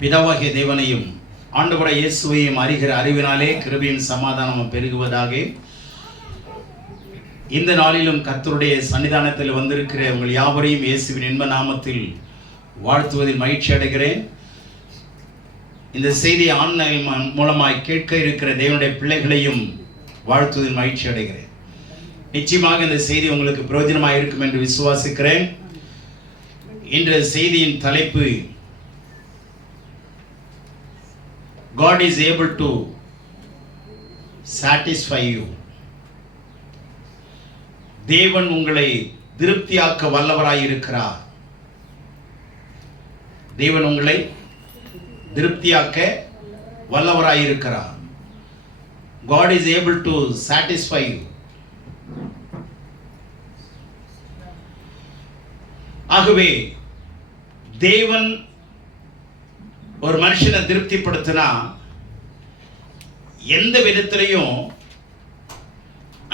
பிதாவாகிய தேவனையும் ஆண்டவராகிய இயேசுவையும் அறிகிற அறிவினாலே கிருபையும் சமாதானமும் பெருகுவதாக. இந்த நாளிலும் கர்த்தருடைய சன்னிதானத்தில் வந்திருக்கிற உங்கள் யாவரையும் இயேசுவின் இன்ப நாமத்தில் வாழ்த்துவதில் மகிழ்ச்சி அடைகிறேன். இந்த செய்தி ஆன்லைன் மூலமாய் கேட்க இருக்கிற தேவனுடைய பிள்ளைகளையும் வாழ்த்துவதில் மகிழ்ச்சி அடைகிறேன். நிச்சயமாக இந்த செய்தி உங்களுக்கு பிரயோஜனமாக இருக்கும் என்று விசுவாசிக்கிறேன். இன்றைய செய்தியின் தலைப்பு God is able to satisfy you. தேவன் உங்களை திருப்தியாக்க வல்லவராய் இருக்கிறார். தேவன் உங்களை திருப்தியாக்க வல்லவராய் இருக்கிறார். God is able to satisfy you. ஆகவே தேவன் ஒரு மனுஷனை திருப்திப்படுத்தினா எந்த விதத்திலையும்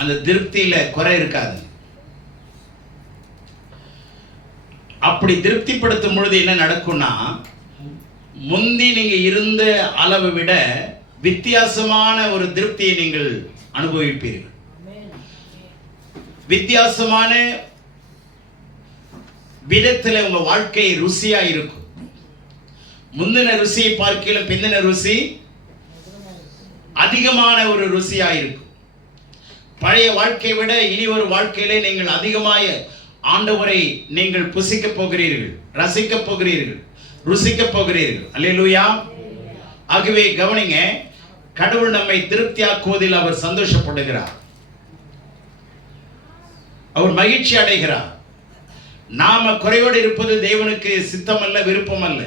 அந்த திருப்தியில குறை இருக்காது. அப்படி திருப்திப்படுத்தும் பொழுது என்ன நடக்கும்னா, முந்தி நீங்க இருந்த அளவை விட வித்தியாசமான ஒரு திருப்தியை நீங்கள் அனுபவிப்பீர்கள். வித்தியாசமான விதத்தில் உங்க வாழ்க்கை ருசியா இருக்கும். முந்தின ருசியை பார்க்கலாம் பிந்தின ருசி அதிகமான ஒரு ருசியா இருக்கும். பழைய வாழ்க்கையை விட இனி ஒரு வாழ்க்கையிலே நீங்கள் அதிகமாய ஆண்டவரை நீங்கள் புசிக்க போகிறீர்கள், ரசிக்க போகிறீர்கள், ருசிக்க போகிறீர்கள். அல்லேலூயா. ஆகவே கவனிங்க, கடவுள் நம்மை திருப்தியாக்குவதில் அவர் சந்தோஷப்படுகிறார், அவர் மகிழ்ச்சி அடைகிறார். நாம குறையோடு இருப்பது தேவனுக்கு சித்தம் அல்ல, விருப்பம் அல்ல.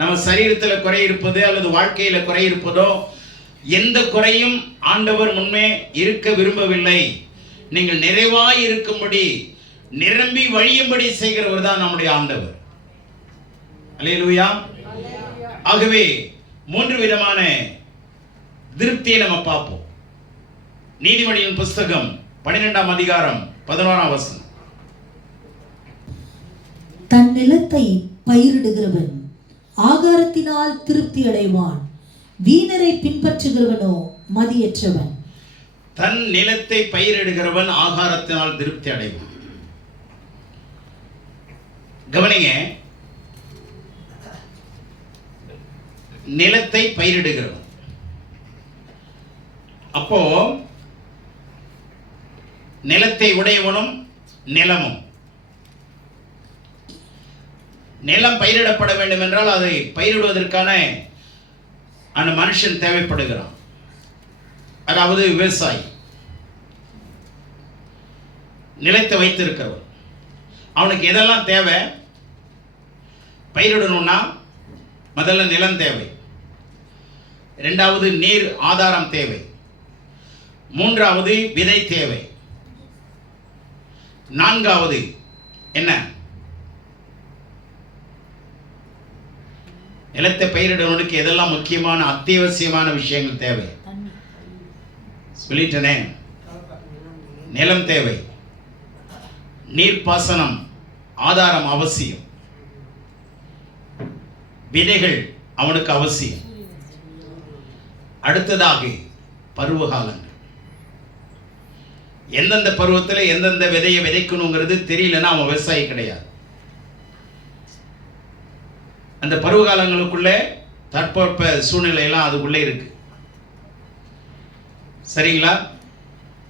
நம்ம சரீரத்தில் குறை இருப்பது அல்லது வாழ்க்கையில குறை இருப்பதோ எந்த குறையும் ஆண்டவர் முன்னே இருக்க விரும்பவில்லை. நீங்கள் நிறைவாய் இருக்கும்படி, நிரம்பி வழியும்படி செய்கிறவர் தான் நம்முடைய ஆண்டவர். அல்லேலூயா. ஆகவே 3 விதமான திருப்தியை நம்ம பார்ப்போம். நீதிமொழியின் புஸ்தகம் 12ஆம் அதிகாரம் 11ஆம் வசனம். தன் நிலத்தை பயிரிடுகிறவன் ஆகாரத்தினால் திருப்தி அடைவான், வீணரை பின்பற்றுகிறவனோ மதியற்றவன். தன் நிலத்தை பயிரிடுகிறவன் ஆகாரத்தினால் திருப்தி அடைவான். கவனிங்க, நிலத்தை பயிரிடுகிறவன். அப்போ நிலத்தை உடையவனும் நிலமும். நிலம் பயிரிடப்பட வேண்டும் என்றால் அதை பயிரிடுவதற்கான அந்த மனுஷன் தேவைப்படுகிறான், அதாவது விவசாயி, நிலத்தை வைத்திருக்கிறவன். அவனுக்கு எதெல்லாம் தேவை? பயிரிடணும்னா முதல்ல நிலம் தேவை, இரண்டாவது நீர் ஆதாரம் தேவை, மூன்றாவது விதை தேவை, நான்காவது என்ன? நிலத்தை பயிரிடுவதற்கு எதெல்லாம் முக்கியமான அத்தியாவசியமான விஷயங்கள் தேவை? சொல்லிட்டனே, நிலம் தேவை, நீர்ப்பாசனம் ஆதாரம் அவசியம், விதைகள் அவனுக்கு அவசியம். அடுத்ததாக பருவகாலங்கள். எந்தெந்த பருவத்தில் எந்தெந்த விதையை விதைக்கணுங்கிறது தெரியலன்னா அவன் விவசாயி கிடையாது. அந்த பருவகாலங்களுக்குள்ளே தட்பவெப்ப சூழ்நிலையெல்லாம் அதுக்குள்ளே இருக்கு. சரிங்களா?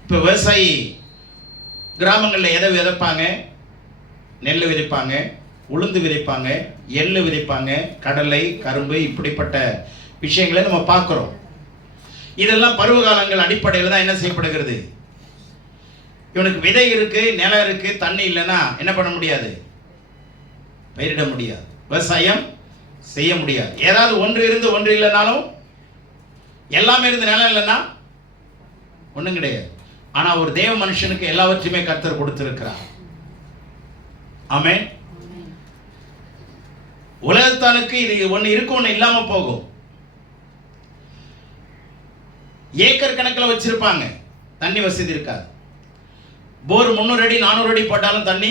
இப்போ விவசாயி கிராமங்களில் எதை விதைப்பாங்க? நெல் விதைப்பாங்க, உளுந்து விதைப்பாங்க, எள்ளு விதைப்பாங்க, கடலை, கரும்பு, இப்படிப்பட்ட விஷயங்களை நம்ம பார்க்குறோம். இதெல்லாம் பருவகாலங்கள் அடிப்படையில் தான் என்ன செய்யப்படுகிறது. இவனுக்கு விதை இருக்கு, நிலம் இருக்கு, தண்ணி இல்லைன்னா என்ன பண்ண முடியாது? பயிரிட முடியாது, விவசாயம் செய்ய முடியாது. ஏதாவது ஒன்று இருந்து ஒன்று இல்லைனாலும், எல்லாமே இருந்து நிலம் இல்லைன்னா ஒன்றும் கிடையாது. ஆனால் ஒரு தேவ மனுஷனுக்கு எல்லாவற்றையுமே கர்த்தர் கொடுத்திருக்கிறார். ஆமென். உலகத்தானுக்கு இது ஒன்று இருக்கு, ஒன்று இல்லாம போகும். ஏக்கர் கணக்கில் வச்சிருப்பாங்க, தண்ணி வசதி இருக்காது. போர் 300 அடி 400 அடி போட்டாலும் தண்ணி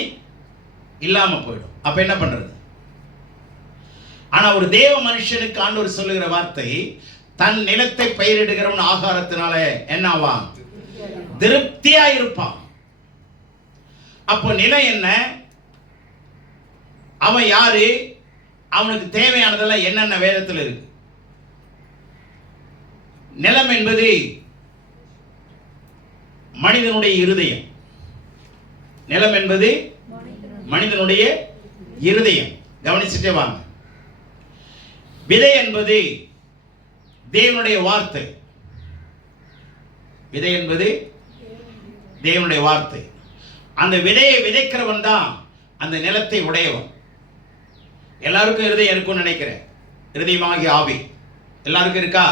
இல்லாம போயிடும். அப்ப என்ன பண்றது? ஆனா ஒரு தேவ மனுஷனுக்கு ஆண்டவர் சொல்லுகிற வார்த்தை, தன் நிலத்தை பயிரிடுகிறவன் ஆகாரத்தினால என்னவான்? திருப்தியா இருப்பான். அப்போ நிலம் என்ன, அவன் யாரு, அவனுக்கு தேவையானதெல்லாம் என்னென்ன வேதத்தில் இருக்கு. நிலம் என்பது மனிதனுடைய இருதயம். நிலம் என்பது மனிதனுடைய இருதயம். கவனிச்சுட்டே வாங்க. விதை என்பது தேவனுடைய வார்த்தை. விதை என்பது தேவனுடைய வார்த்தை. அந்த விதையை விதைக்கிறவன் தான் அந்த நிலத்தை உடையவன். எல்லாருக்கும் இருதயம் இருக்கும்னு நினைக்கிறேன். இருதயமாகி ஆவி எல்லாருக்கும் இருக்கா?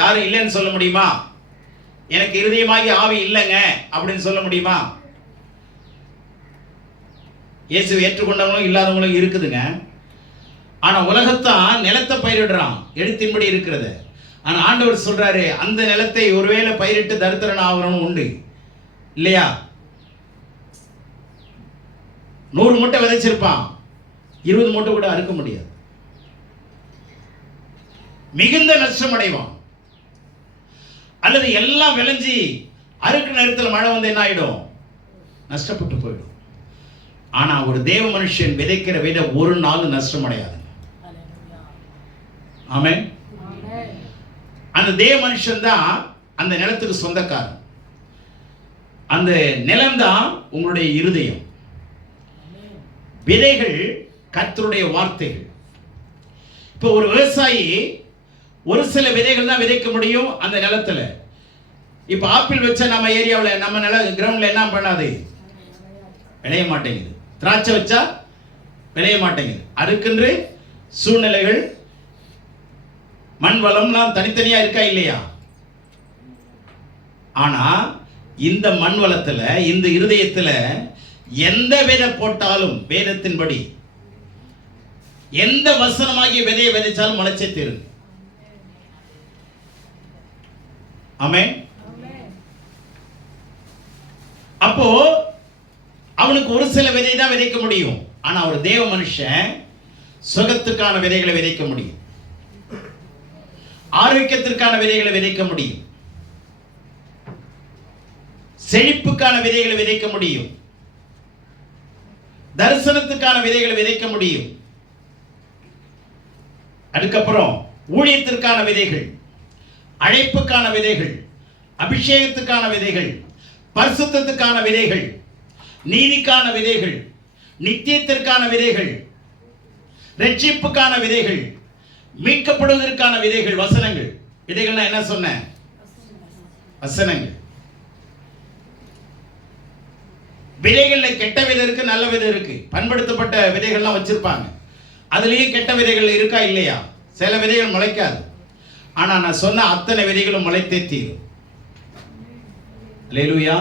யாரும் இல்லைன்னு சொல்ல முடியுமா? எனக்கு இருதயமாகி ஆவி இல்லைங்க அப்படின்னு சொல்ல முடியுமா? இயேசு ஏற்றுக்கொண்டவங்களும் இல்லாதவங்களும் இருக்குதுங்க. ஆனா உலகத்தான் நிலத்தை பயிரிடுறான், எழுத்தின்படி இருக்கிறது. ஆனா ஆண்டவர் சொல்றாரு, அந்த நிலத்தை ஒருவேளை பயிரிட்டு தரித்திரன் ஆகிறவனும் உண்டு இல்லையா? 100 மூட்டை விதைச்சிருப்பான், 20 மூட்டை கூட அறுக்க முடியாது, மிகுந்த நஷ்டம் அடைவான். அல்லது எல்லாம் விளைஞ்சி அறுக்கு நேரத்தில் மழை வந்து என்ன ஆயிடும்? நஷ்டப்பட்டு போயிடும். ஆனா ஒரு தேவ மனுஷன் விதைக்கிற விதை ஒரு நாள் நஷ்டம் அடையாது. ஆமென். அந்த தேவ மனுஷன் தான் அந்த நிலத்துக்கு சொந்தக்காரன். அந்த நிலம் தான் உங்களுடைய இருதயம். விதைகள் கர்த்தருடைய வார்த்தைகள். இப்போ ஒரு விவசாயி ஒரு சில விதைகள் தான் விதைக்க முடியும் அந்த நிலத்துல. இப்போ ஆப்பிள் வச்ச நம்ம ஏரியாவில் நம்ம நில கிரவுண்ட்ல என்ன பண்ணாது? விளைய மாட்டேங்குது. திராட்சை வச்சா விளைய மாட்டேங்குது. அதுக்கென்று சூழ்நிலைகள், மண் வளம்லாம் தனித்தனியா இருக்கா இல்லையா? ஆனா இந்த மண் வளத்துல, இந்த இருதயத்துல எந்த விதை போட்டாலும் வேதத்தின்படி எந்த வசனமாகிய விதையை விதைச்சாலும் முளைச்சே தீரும். ஆமென். அப்போ அவனுக்கு ஒரு சில விதை தான் விதைக்க முடியும். ஆனா ஒரு தேவ மனுஷன் சுகத்துக்கான விதைகளை விதைக்க முடியும், ஆரோக்கியத்திற்கான விதைகளை விதைக்க முடியும், செழிப்புக்கான விதைகளை விதைக்க முடியும், தரிசனத்துக்கான விதைகளை விதைக்க முடியும். அதுக்கப்புறம் ஊழியத்திற்கான விதைகள், அழைப்புக்கான விதைகள், அபிஷேகத்துக்கான விதைகள், பரிசுத்தத்துக்கான விதைகள், நீதிக்கான விதைகள், நித்தியத்திற்கான விதைகள், ரட்சிப்புக்கான விதைகள், மீட்கப்படுவதற்கான விதைகள். வசனங்கள். விதைகள்னா என்ன சொன்ன? வசனங்கள். விதைகள்ல கெட்ட விதை இருக்கு, நல்ல விதை இருக்கு. பண்படுத்தப்பட்ட விதைகள்லாம் வச்சிருப்பாங்க. அதுலயே கெட்ட விதைகள் இருக்கா இல்லையா? சில விதைகள் முளைக்காது. ஆனா நான் சொன்ன அத்தனை விதைகளும் முளைத்தே தீரும். அல்லேலூயா.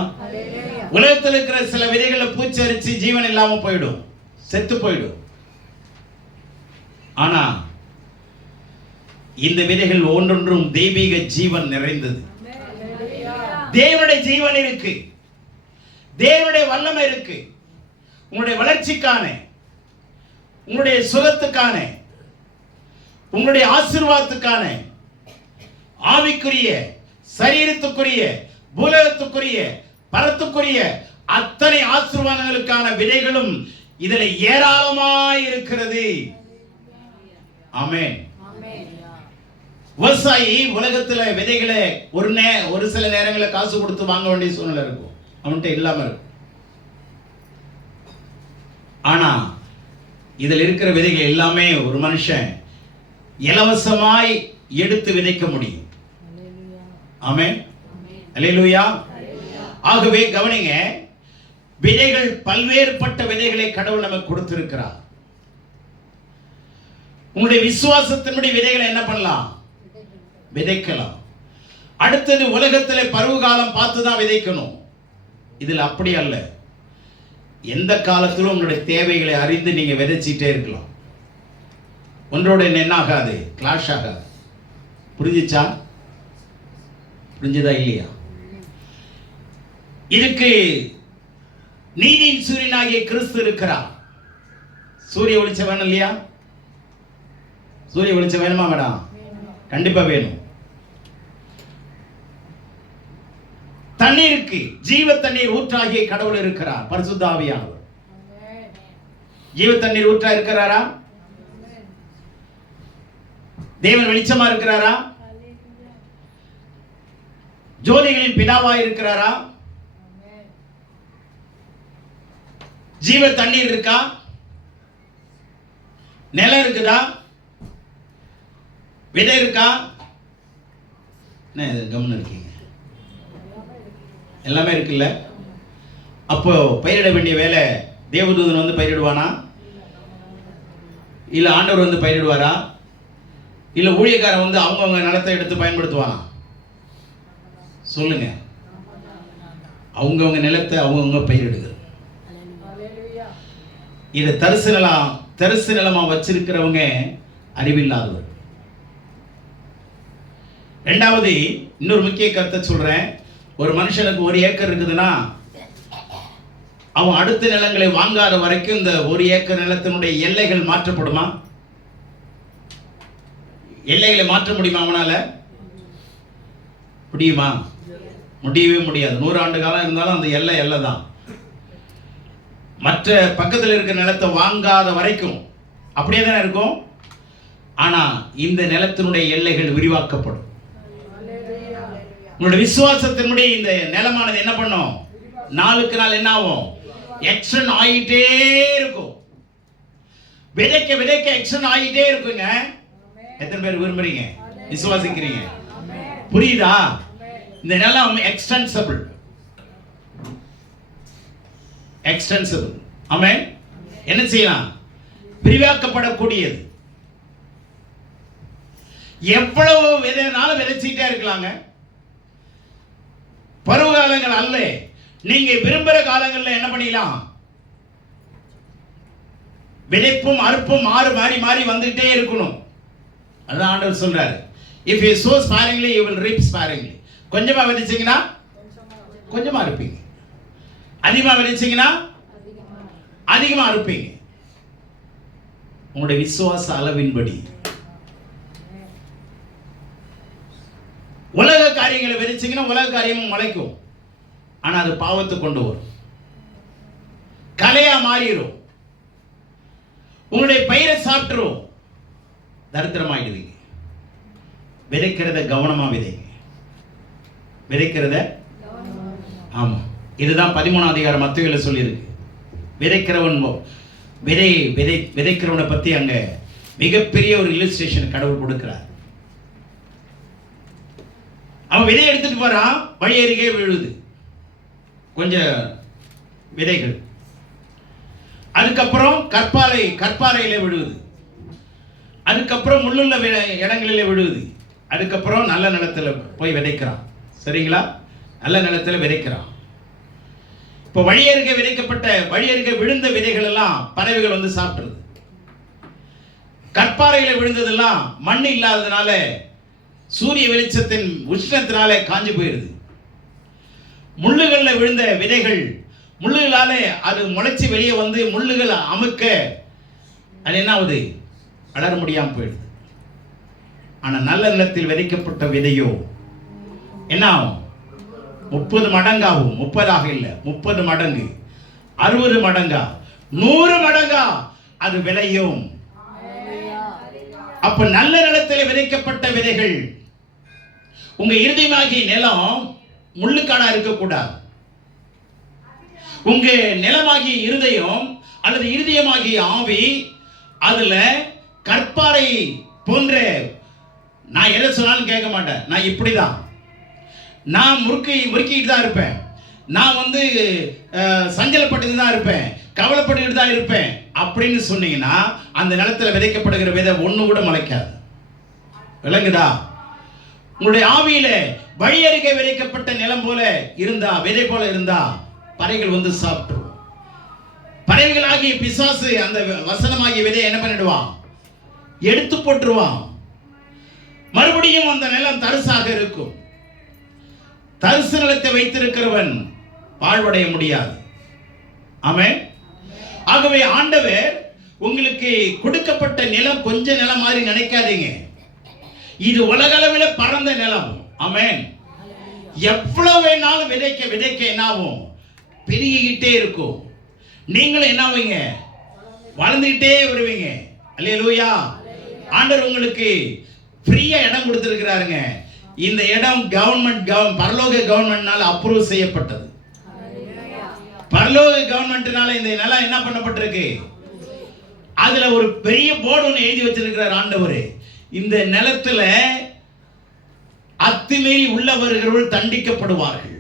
உலகத்தில் இருக்கிற சில விதைகளை பூச்சரிச்சு ஜீவன் இல்லாம போயிடும், செத்து போயிடும். ஆனா இந்த விதைகள் ஒன்றொன்றும் தெய்வீக ஜீவன் நிறைந்தது. தேவனுடைய ஜீவன் இருக்கு, தேவனுடைய வல்லமை இருக்கு. உங்களுடைய வளர்ச்சிக்கான, உங்களுடைய சுகத்துக்கான, உங்களுடைய ஆசீர்வாதத்துக்கான, ஆவிக்குரிய, சரீரத்துக்குரிய, பூலகத்துக்குரிய, பரத்துக்குரிய அத்தனை ஆசீர்வாதங்களுக்கான விதைகளும் இதில் ஏராளமாய் இருக்கிறது. ஆமென். விவசாயி உலகத்துல விதைகளை ஒரு சில நேரங்களில் காசு கொடுத்து வாங்க வேண்டிய சூழ்நிலை இருக்கும், அவன்கிட்ட இல்லாம இருக்கும். ஆனா இதில் இருக்கிற விதைகள் எல்லாமே ஒரு மனுஷன் இலவசமாய் எடுத்து விதைக்க முடியும். ஆமென். அல்லேலூயா. ஆகவே கவனிங்க, விதைகள் பல்வேறுபட்ட விதைகளை கடவுள் நமக்கு கொடுத்திருக்கிறார். உங்களுடைய விசுவாசத்தின்படி விதைகளை என்ன பண்ணலாம்? விதைக்கலாம். அடுத்தது உலகத்தில் பருவ காலம் பார்த்து தான் விதைக்கணும். இதில் அப்படி அல்ல. எந்த காலத்திலும் உங்களுடைய தேவைகளை அறிந்து நீங்க விதைச்சிட்டே இருக்கலாம். ஒன்றோட என்ன ஆகாது? கிளாஷ் ஆகாது. புரிஞ்சிச்சா? புரிஞ்சதா இல்லையா? இதுக்கு நீதியின் சூரியனாகிய கிறிஸ்து இருக்கிறார். சூரிய ஒளிச்சவன் இல்லையா? சூரிய வெளிச்சம் வேணுமா வேணாம்? கண்டிப்பா வேணும். தண்ணீருக்கு ஜீவ தண்ணீர் ஊற்றாகிய கடவுள் இருக்கிறார், பரிசுத்த ஆவியானவர். ஜீவ தண்ணீர் ஊற்றா இருக்கிறாரா? தேவன் வெளிச்சமா இருக்கிறாரா? ஜோதிகளின் பிதாவா இருக்கிறாரா? ஜீவ தண்ணீர் இருக்கா? நிலம் இருக்குதா? விதை இருக்கா? கவனம் இருக்கீங்க? எல்லாமே இருக்குல்ல? அப்போ பயிரிட வேண்டிய வேலை தேவதூதன் வந்து பயிரிடுவானா? இல்ல ஆண்டவர் வந்து பயிரிடுவாரா? இல்ல ஊழியக்காரன் வந்து அவங்கவுங்க நிலத்தை எடுத்து பயன்படுத்துவானா? சொல்லுங்க. அவங்கவுங்க நிலத்தை அவங்கவுங்க பயிரிடுது. இதை தரிசு நிலமா வச்சிருக்கிறவங்க அறிவில்லாதவர். ரெண்டாவது, இன்னொரு முக்கிய கருத்தை சொல்றேன். ஒரு மனுஷனுக்கு 1 ஏக்கர் இருக்குதுன்னா அவன் அடுத்த நிலங்களை வாங்காத வரைக்கும் இந்த 1 ஏக்கர் நிலத்தினுடைய எல்லைகள் மாற்றப்படுமா? எல்லைகளை மாற்ற முடியுமா அவனால? முடியுமா? முடியவே முடியாது. 100 ஆண்டு காலம் இருந்தாலும் அந்த எல்லை தான். மற்ற பக்கத்தில் இருக்கிற நிலத்தை வாங்காத வரைக்கும் அப்படியே தானே இருக்கும். ஆனா இந்த நிலத்தினுடைய எல்லைகள் விரிவாக்கப்படும். உங்களுடைய விசுவாசத்தினுடைய இந்த நிலமானது என்ன பண்ணும்? நாளுக்கு நாள் என்ன ஆகும்? எக்ஸ்டெண்ட் ஆகிட்டே இருக்கும். விதைக்க விதைக்க எக்ஸ்டெண்ட் ஆகிட்டே இருக்குங்க. எத்தனை பேர் விரும்புறீங்க, விசுவாசிக்கிறீங்க? புரியுதா? இந்த நிலம் எக்ஸ்டென்சிபிள். ஆமென். என்ன செய்யலாம்? விரிவாக்கப்படக்கூடியது. எவ்வளவு விதைனாலும் விதைச்சிட்டே இருக்கலாங்க. பருவ காலங்கள் அல்ல, நீங்க விரும்புற காலங்கள்ல என்ன பண்ணிடலாம்? விதைப்பும் அறுப்பும் மாறி மாறி வந்துட்டே இருக்கணும். அதான் ஆண்டவர் சொல்றாரு, if you sow sparingly you will reap sparingly. கொஞ்சமா விதைச்சீங்கன்னா கொஞ்சமா இருப்பீங்க, அதிகமா விதைச்சீங்கன்னா அதிகமா இருப்பீங்க. உங்களுடைய விசுவாச அளவின்படி. உலக காரியங்களை விதைச்சீங்கன்னா உலக காரியமும் முளைக்கும். ஆனா அது பாவத்தை கொண்டு வரும், கலையா மாறிடும், உங்களுடைய பயிரை சாப்பிட்டுரும், தரித்திரமாயிடுவீங்க. விதைக்கிறத கவனமா விதைங்க. விதைக்கிறத ஆமா. இதுதான் 13ஆம் அதிகாரம் மத்தேயுல சொல்லியிருக்கு. விதைக்கிறவன் விதைக்கிறவனை பத்தி அங்க மிகப்பெரிய ஒரு இல்லஸ்ட்ரேஷன் கடவுள் கொடுக்கிறார். அவன் விதை எடுத்துட்டு போறான், வழி அருகே விழுது கொஞ்சம் விதைகள். அதுக்கப்புறம் கற்பாறையில விழுது. அதுக்கப்புறம் முள்ளுள்ள இடங்களிலே விழுது. அதுக்கப்புறம் நல்ல நிலத்துல போய் விதைக்கிறான். சரிங்களா? நல்ல நிலத்துல விதைக்கிறான். இப்போ வழி அருகே விழுந்த விதைகள் எல்லாம் பறவைகள் வந்து சாப்பிடுறது. கற்பாறையில விழுந்ததெல்லாம் மண் இல்லாததுனால சூரிய வெளிச்சத்தின் உஷ்ணத்தினாலே காஞ்சு போயிருது. முள்ளுகள்ல விழுந்த விதைகள் முள்ளுகளாலே அது முளைச்சி வெளியே வந்து முள்ளுகள் அமுக்க அது என்ன ஆகுது? வளர முடியாம போயிடுது. ஆனா நல்ல நிலத்தில் விதைக்கப்பட்ட விதையோ என்ன ஆகும்? 30 மடங்காகும். 30ஆக இல்ல, 30 மடங்கு, 60 மடங்கா, 100 மடங்கா அது விளையும். அப்ப நல்ல நிலத்தில் விதைக்கப்பட்ட விதைகள். உங்க இருதயமாகிய நிலம் முள்ளுக்காடா இருக்கக்கூடாது. உங்க நிலமாகிய இருதயம் அல்லது இருதயமாகிய ஆவி அதுல கற்பாறை போன்ற, நான் எதை சொன்னாலும் கேட்க மாட்டேன், நான் இப்படிதான், நான் முறுக்கிட்டு தான் இருப்பேன், நான் வந்து சஞ்சலப்பட்டு தான் இருப்பேன், கவலைப்பட்டு தான் இருப்பேன் அப்படின்னு சொன்னீங்கன்னா அந்த நிலத்தில் விதைக்கப்படுகிற விதை ஒண்ணு கூட முளைக்காது. விளங்குதா? உங்களுடைய ஆவியில வழி அருகே விதைக்கப்பட்ட நிலம் போல இருந்தா, விதை போல இருந்தா பறவைகள் வந்து சாப்பிட்டுரும். பறவைகளாகிய பிசாசு அந்த வசனமாகிய விதையை என்ன பண்ணிடுவான்? எடுத்து போட்டுருவான். மறுபடியும் அந்த நிலம் தரிசாக இருக்கும். தரிசு நிலத்தை வைத்திருக்கிறவன் வாழ்வடைய முடியாது. ஆமென். ஆகவே ஆண்டவர் உங்களுக்கு கொடுக்கப்பட்ட நிலம் கொஞ்ச நிலம் மாதிரி நினைக்காதீங்க. இது உலகளவில் பரந்த நிலம். ஆமென். எவ்வளவு வேணாலும் விதைக்க விதைக்க என்னாகும்? பெருகிக்கிட்டே இருக்கும். நீங்களும் என்ன ஆவீங்க? வளர்ந்துகிட்டே வருவீங்க. அல்லேலூயா. ஆண்டவர் உங்களுக்கு ஃப்ரீயா இடம் கொடுத்திருக்கிறாருங்க. இந்த இடம் பரலோக கவர்மெண்ட்னால அப்ரூவ் செய்யப்பட்டது. பரலோக கவர்மெண்ட்னால இந்த நிலம் என்ன பண்ணப்பட்டிருக்கு? அதுல ஒரு பெரிய போர்டு ஒன்று எழுதி வச்சிருக்கிறார் ஆண்டவர். இந்த நிலத்துல அத்துமீறி உள்ள வருகிறவர்கள் தண்டிக்கப்படுவார்கள்.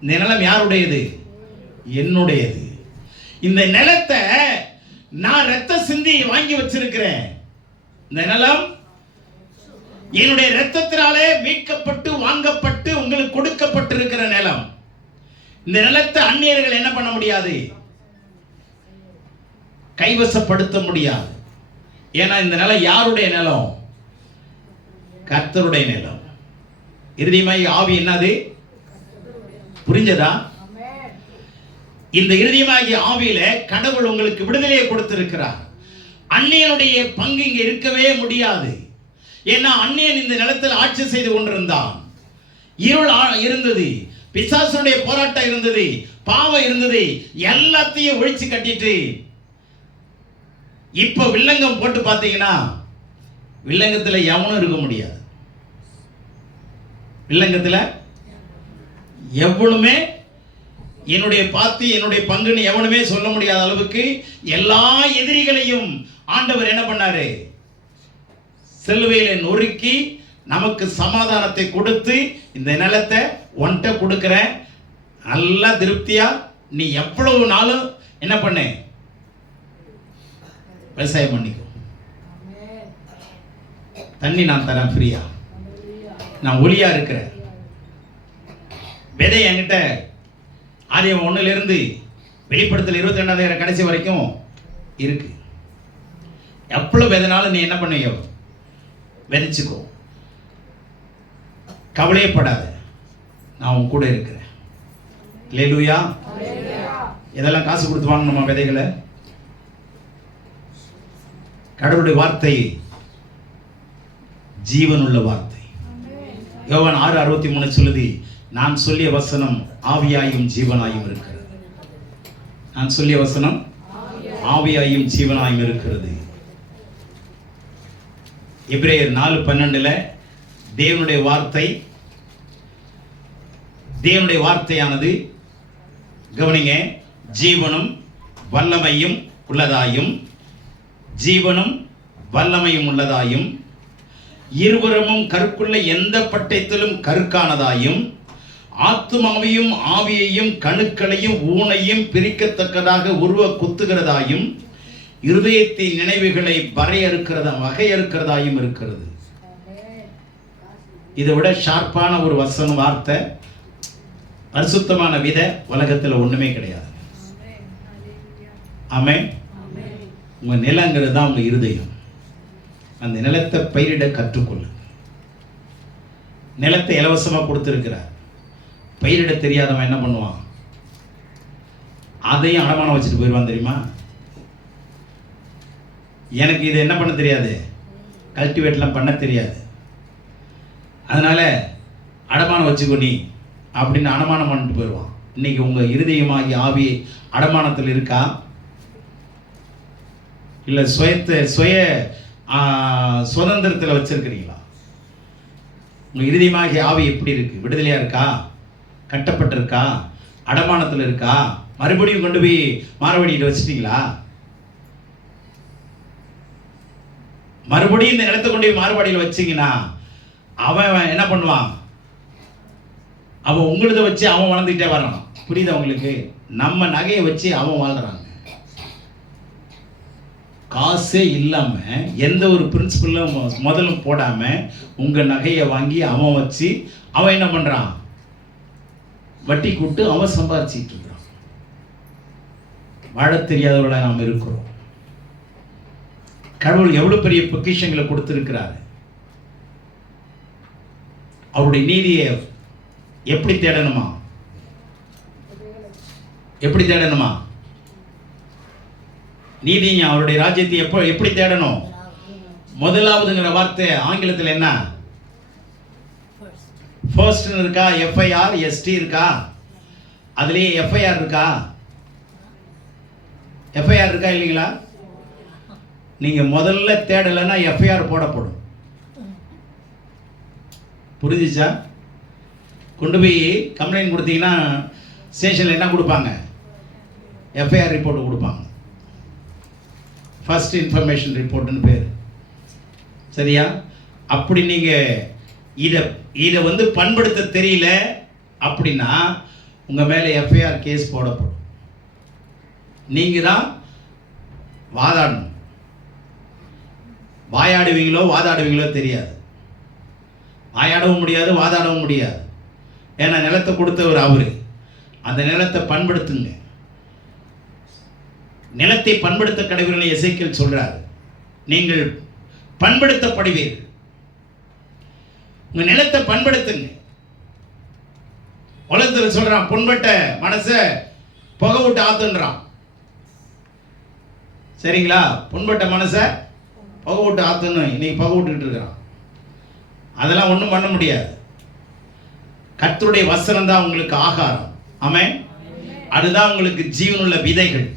இந்த நிலம் யாருடையது? என்னுடையது. இந்த நிலத்தை நான் ரத்த சிந்தி வாங்கி வச்சிருக்கிறேன். இந்த நிலம் என்னுடைய ரத்தத்தினாலே மீட்கப்பட்டு வாங்கப்பட்டு உங்களுக்கு கொடுக்கப்பட்டிருக்கிற நிலம். இந்த நிலத்தை அந்நியர்கள் என்ன பண்ண முடியாது? கைவசப்படுத்த முடியாது. ஏன்னா இந்த நிலம் யாருடைய நிலம்? கர்த்தருடைய நிலம். இறுதியமாய் ஆவி என்னது? புரிஞ்சதா? இந்த இறுதியமாகிய ஆவியில கடவுள் உங்களுக்கு விடுதலையை கொடுத்திருக்கிறார். அந்நியனுடைய பங்கு இங்க இருக்கவே முடியாது. ஏன்னா அந்நியன் இந்த நிலத்தில் ஆட்சி செய்து கொண்டிருந்தான். இருள் இருந்தது, பிசாசுடைய போராட்டம் இருந்தது, பாவம் இருந்தது. எல்லாத்தையும் ஒழிச்சு கட்டிட்டு இப்ப வில்லங்கம் போட்டு பார்த்தீங்கன்னா வில்லங்கத்துல எவனும் இருக்க முடியாது. வில்லங்கத்துல எவனுமே என்னுடைய பாத்தி என்னுடைய பங்குன்னு எவனுமே சொல்ல முடியாத அளவுக்கு எல்லா எதிரிகளையும் ஆண்டவர் என்ன பண்ணாரு? சிலுவையில நொறுக்கி நமக்கு சமாதானத்தை கொடுத்து இந்த நிலத்தை ஒன்ட்ட கொடுக்கிறேன், நல்லா திருப்தியா நீ எவ்வளவு நாளும் என்ன பண்ண விவசாயம் பண்ணிக்கோ. தண்ணி நான் தரேன் ஃப்ரீயா, நான் ஒளியா இருக்கிறேன். விதை என்கிட்ட ஆதியம் 1 வெளிப்படுத்தல் 22 கடைசி வரைக்கும் இருக்கு. எவ்வளவு விதைனாலும் நீ என்ன பண்ணுவீங்க? விதைச்சுக்கோ, கவலையப்படாத, நான் உன் கூட இருக்கிறேன். அல்லேலூயா. இதெல்லாம் காசு கொடுத்து வாங்கணுமா விதைகளை? கடவுளுடைய வார்த்தை ஜீவனுள்ள வார்த்தை. யோவான் 6:63 சொல்லுது, நான் சொல்லிய வசனம் ஆவியாயும் ஜீவனாயும் இருக்கிறது. நான் சொல்லிய வசனம் ஆவியாயும் ஜீவனாயும் இருக்கிறது. எபிரேயர் 4:12 தேவனுடைய வார்த்தையானது கவனிங்க, ஜீவனும் வல்லமையும் உள்ளதாயும் இருபுறமும் கருக்குள்ள எந்த பட்டயத்திலும் கருக்கானதாயும் ஆத்துமாவையும் ஆவியையும் கணுக்களையும் ஊனையும் பிரிக்கத்தக்கதாக உருவ குத்துகிறதாயும் இருதயத்தின் நினைவுகளை வகையறுக்கிறதாயும் இருக்கிறது. இதை விட ஷார்ப்பான ஒரு வார்த்தை, பரிசுத்தமான விதை உலகத்தில் ஒண்ணுமே கிடையாது. ஆமென். உங்க நிலங்கிறது தான் உங்க இருதயம். அந்த நிலத்தை பயிரிட கற்றுக்கொள்ளு. நிலத்தை இலவசமா கொடுத்திருக்கிறார். பயிரிட தெரியாதவன் என்ன பண்ணுவான்? அதையும் அடமானம் வச்சுட்டு போயிடுவான். தெரியுமா? எனக்கு இது என்ன பண்ண தெரியாது, கல்டிவேட்லாம் பண்ண தெரியாது, அதனால அடமானம் வச்சுக்கோ நீ அப்படின்னு அடமானம் பண்ணிட்டு போயிடுவான். இன்னைக்கு உங்க இருதயமாகி ஆவி அடமானத்தில் இருக்கா? இல்லை சுய சுதந்திரத்தில் வச்சிருக்கிறீங்களா? உங்க இருதயமாகி ஆவி எப்படி இருக்கு? விடுதலையா இருக்கா? கட்டப்பட்டிருக்கா? அடமானத்தில் இருக்கா? மறுபடியும் கொண்டு போய் மாறுபடிட்டு வச்சிட்டீங்களா? மறுபடியும் இந்த நிலத்தை கொண்டு போய் மாறுபாடியில் வச்சிங்கன்னா அவன் என்ன பண்ணுவான்? அவன் உங்களத வச்சு அவன் வளர்ந்துக்கிட்டே வரான். புரியுதா உங்களுக்கு? நம்ம நகையை வச்சு அவன் வாழ்றாங்க. காசே இல்லாம எந்த ஒரு பிரின்சிபலும் முதலும் போடாம உங்க நகையை வாங்கி அவன் வச்சு அவன் என்ன பண்றான்? வட்டி கூட்டு அவன் சம்பாதிச்சிட்டு இருக்கிறான். வாழ தெரியாதவர்களாக நாம் இருக்கிறோம். கடவுள் எவ்வளவு பெரிய பொக்கிஷங்களை கொடுத்திருக்கிறார். அவருடைய நீதியை எப்படி தேடணுமா? நீதியும் அவருடைய ராஜ்யத்தை எப்படி தேடணும்? முதலாவதுங்கிற வார்த்தை ஆங்கிலத்தில் என்ன? ஃபர்ஸ்ட் இருக்கா? எஃப்ஐஆர் எஸ்டி இருக்கா? அதுலயே எஃப்ஐஆர் இருக்கா? எஃப்ஐஆர் இருக்கா இல்லைங்களா? நீங்க முதல்ல தேடலைன்னா எஃப்ஐஆர் போடப்படும். புரிஞ்சிச்சா? கொண்டு போய் கம்ப்ளைண்ட் கொடுத்தீங்கன்னா ஸ்டேஷனில் என்ன கொடுப்பாங்க? எஃப்ஐஆர் ரிப்போர்ட் கொடுப்பாங்க. ஃபர்ஸ்ட் இன்ஃபர்மேஷன் ரிப்போர்ட்னு பேர். சரியா? அப்படி நீங்கள் இதை வந்து பண்படுத்த தெரியல அப்படின்னா உங்கள் மேலே எஃப்ஐஆர் கேஸ் போடப்படும். நீங்கள் தான் வாதாடணும். வாயாடுவீங்களோ வாதாடுவீங்களோ தெரியாது. வாயாடவும் முடியாது, வாதாடவும் முடியாது. ஏன்னா நிலத்தை கொடுத்தவர் அவரு. அந்த நிலத்தை பண்படுத்துங்க. நிலத்தை பண்படுத்த கடவுள் எசேக்கியேல் சொல்றாரு. நீங்கள் பண்படுத்தப்படுவீர்கள். உங்க நிலத்தை பண்படுத்துங்க. உலகத்தில் சொல்றான் புண்பட்ட மனசை புகை விட்டு ஆத்துன்றான். சரிங்களா? புண்பட்ட மனசை புகை விட்டு ஆத்துன்னு இன்னைக்கு புகை விட்டுக்கிட்டு இருக்கிறான். அதெல்லாம் ஒன்றும் பண்ண முடியாது. கர்த்தருடைய வசனம் தான் உங்களுக்கு ஆகாரம். ஆமென். அதுதான் உங்களுக்கு ஜீவனுள்ள விதைகள்.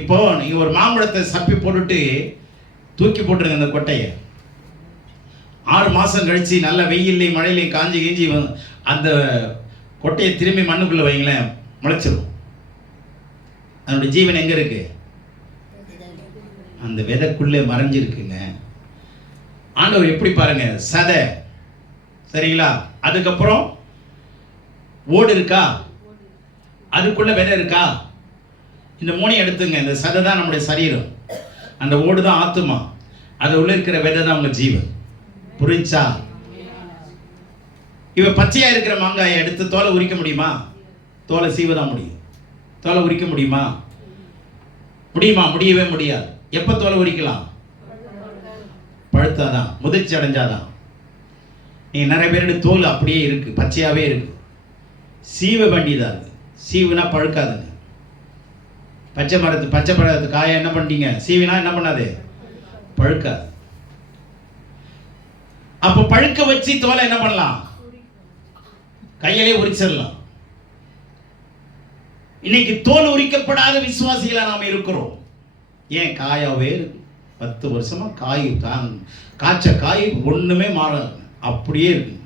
இப்போ நீங்க ஒரு மாம்பழத்தை சப்பி போட்டுட்டு தூக்கி போட்டுருங்க அந்த கொட்டையை. 6 மாசம் கழிச்சு நல்ல வெயிலையும் மழையிலையும் காஞ்சி கீஞ்சி அந்த கொட்டையை திரும்பி மண்ணுக்குள்ள வைங்களேன், முளைச்சிடும். அதனுடைய ஜீவன் எங்க இருக்கு? அந்த விதைக்குள்ளே மறைஞ்சிருக்குங்க. ஆண்டவர் எப்படி பாருங்க, சதை. சரிங்களா? அதுக்கப்புறம் ஓடு இருக்கா? அதுக்குள்ள விதை இருக்கா? இந்த 3 எடுத்துங்க. இந்த சதை தான் நம்முடைய சரீரம், அந்த ஓடு தான் ஆத்துமா, அது உள்ள இருக்கிற விதை தான் உங்க ஜீவன். புரிஞ்சா? இவ பச்சையா இருக்கிற மாங்காயை எடுத்து தோலை உரிக்க முடியுமா? தோலை சீவதான் முடியும். தோலை உரிக்க முடியுமா? முடியவே முடியாது. எப்ப தோலை உரிக்கலாம்? பழுத்தாதான், முதிர்ச்சி அடைஞ்சாதான். நீ நிறைய பேருடைய தோல் அப்படியே இருக்கு, பச்சையாவே இருக்கு. சீவ வேண்டியதா இருக்கு. சீவுனா பழுக்காதுங்க. பச்சை மரத்து காயை என்ன பண்ணிட்டீங்க? சீவினா என்ன பண்ணாது? பழுக்காது. அப்ப பழுக்க வச்சு தோலை என்ன பண்ணலாம்? கையிலே உரிச்சிடலாம். இன்னைக்கு தோல் உரிக்கப்படாத விசுவாசிகளா நாம் இருக்கிறோம். ஏன்? காயாவே 10 வருஷமா காய் காய்ச்ச காய் ஒண்ணுமே மாறாது, அப்படியே இருக்கு.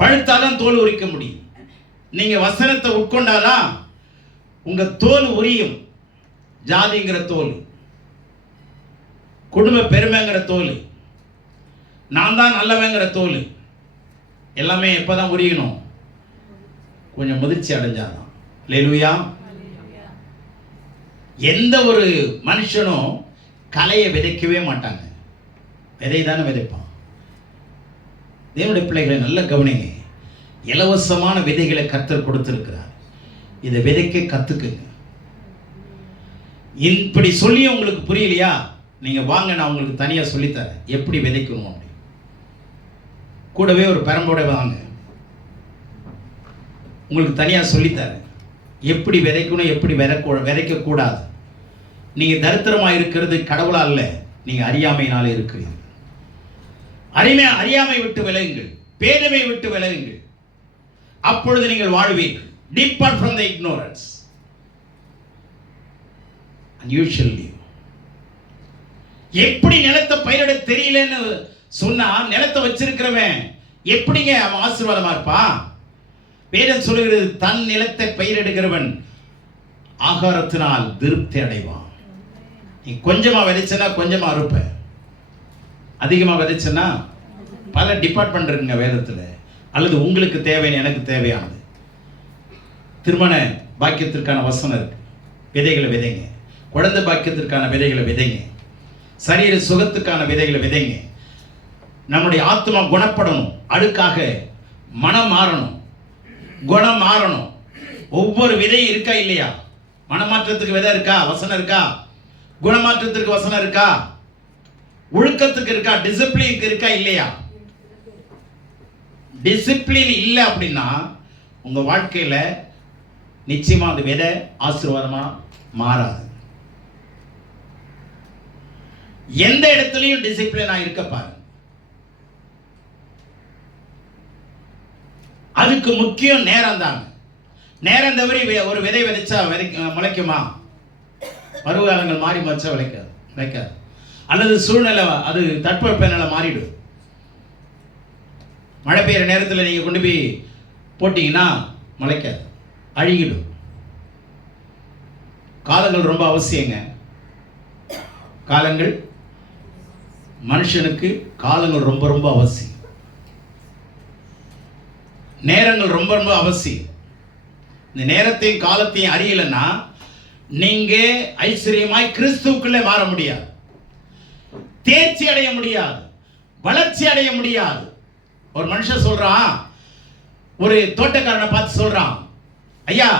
பழுத்தாதான் தோல் உரிக்க முடியும். நீங்க வசனத்தை உட்கொண்டாதான் உங்க தோல் உரியும். ஜாதிங்கிற தோல், குடும்ப பெருமைங்கிற தோல், நான் தான் நல்லவங்கிற தோல், எல்லாமே எப்பதான் உரியணும்? கொஞ்சம் முதிர்ச்சி அடைஞ்சாதான். அல்லேலூயா. எந்த ஒரு மனுஷனும் கலையை விதைக்கவே மாட்டாங்க. விதை தானே விதைப்பான். தேவனுடைய பிள்ளைகளை நல்ல கவனிங்க. இலவசமான விதைகளை கர்த்தர் கொடுத்திருக்கிறார். இதை விதைக்க கத்துக்குங்க. இப்படி சொல்லி உங்களுக்கு புரியலையா? நீங்க வாங்க, நான் உங்களுக்கு தனியா சொல்லித்தரேன் எப்படி விதைக்கணும் அப்படி. கூடவே ஒரு பெரம்போட வாங்க, உங்களுக்கு தனியா சொல்லித்தரேன் எப்படி விதைக்கணும், எப்படி விதைக்க கூடாது. நீங்க தரித்திரமா இருக்கிறது கடவுளா அல்ல, நீங்க அறியாமையினால இருக்கிறீர்கள். அறியாமை விட்டு விலகுங்கள், பேதமை விட்டு விலகுங்கள். அப்பொழுது நீங்கள் வாழ்வீர்கள். Depart from the ignorance and you shall live. எப்படி நிலத்தை பயிரிட தெரியலன்னு சொன்னா நிலத்தை வச்சிருக்கிறவன் எப்படிங்க அவன் ஆசீர்வாதமா இருப்பான்? வேதம் சொல்லுகிறது, தன் நிலத்தை பயிரிடுகிறவன் ஆகாரத்தினால் திருப்தி அடைவான். நீ கொஞ்சமா விதைச்சனா கொஞ்சமா அறுப்ப, அதிகமா விதைச்சனா பல டிபார்ட்மெண்ட் இருக்குங்க வேதத்துல. அல்லது உங்களுக்கு தேவையான, எனக்கு தேவையானது. திருமண பாக்கியத்திற்கான வசனம் இருக்கு, விதைகளை விதைங்க. குழந்தை பாக்கியத்திற்கான விதைகளை விதைங்க. சரீர சுகத்துக்கான விதைகளை விதைங்க. நம்முடைய ஆத்மா குணப்படணும், அடுக்காக மனம் மாறணும், குணம் மாறணும். ஒவ்வொரு விதையும் இருக்கா இல்லையா? மனமாற்றத்துக்கு விதை இருக்கா? வசனம் இருக்கா? குணமாற்றத்திற்கு வசனம் இருக்கா? ஒழுக்கத்துக்கு இருக்கா? டிசிப்ளினுக்கு இருக்கா இல்லையா? டிசிப்ளின் இல்லை அப்படின்னா உங்க வாழ்க்கையில நிச்சயமா அந்த விதை ஆசீர்வாதமா மாறாது. எந்த இடத்துலயும் டிசிப்ளினா இருக்க பாருங்க. அதுக்கு முக்கியம் நேரம் தாங்க. நேரம் தவறி ஒரு விதை விதைச்சா முளைக்குமா? பருவகாலங்கள் மாறி வச்சா விளைக்காது. அல்லது சூழ்நிலை அது தட்பவெப்பநிலை மாறிடும். மழை பெய்யுற நேரத்தில் நீங்கள் கொண்டு போய் போட்டிங்கன்னா முளைக்காது, அழுகிடும். காலங்கள் ரொம்ப அவசியங்க. காலங்கள் மனுஷனுக்கு காலங்கள் ரொம்ப ரொம்ப அவசியம். நேரங்கள் ரொம்ப ரொம்ப அவசியம். இந்த நேரத்தையும் காலத்தையும் அறியலைன்னா நீங்க ஐஸ்வர்யமாய் கிறிஸ்துவுக்குள்ளே மாற முடியாது, தேர்ச்சி அடைய முடியாது, வளர்ச்சி அடைய முடியாது. ஒரு மனுஷன் சொல்றான், ஒரு தோட்டக்காரனை பார்த்து சொல்றான், ஐயா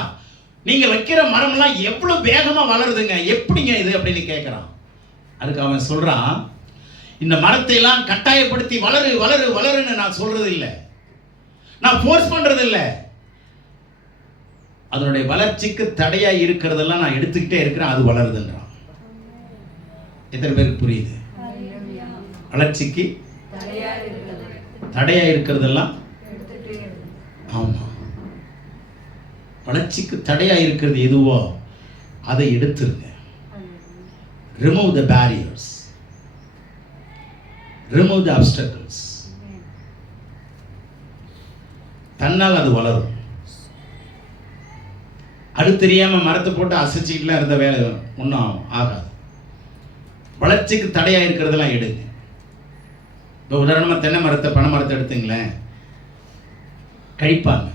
நீங்க வைக்கிற மரம்லாம் எவ்வளவு வேகமா வளருதுங்க, எப்படிங்க இது அப்படின்னு கேட்கிறான். அதுக்கு அவன் சொல்றான், இந்த மரத்தை எல்லாம் கட்டாயப்படுத்தி வளரு வளரு வளருன்னு நான் சொல்றது இல்லை, நான் ஃபோர்ஸ் பண்றது இல்லை. அதனுடைய வளர்ச்சிக்கு தடையா இருக்கிறதெல்லாம் நான் எடுத்துக்கிட்டே இருக்கிறேன், அது வளருதுன்றான். எத்தனை பேருக்கு புரியுது? வளர்ச்சிக்கு தடையா இருக்கிறதெல்லாம், ஆமா, வளர்ச்சிக்கு தடையா இருக்கிறது எதுவோ அதை எடுத்துருங்க. Remove the barriers, remove the அப்டக்கிள்ஸ். தன்னால் அது வளரும். அது தெரியாம மரத்தை போட்டு அசைச்சிக்கிட்டுலாம் இருந்த வேலை ஒன்றும் ஆகாது. வளர்ச்சிக்கு தடையா இருக்கிறதெல்லாம் எடுங்க. இப்போ உதாரணமா தென்னை மரத்தை பனை மரத்தை எடுத்துங்களேன், கழிப்பாங்க.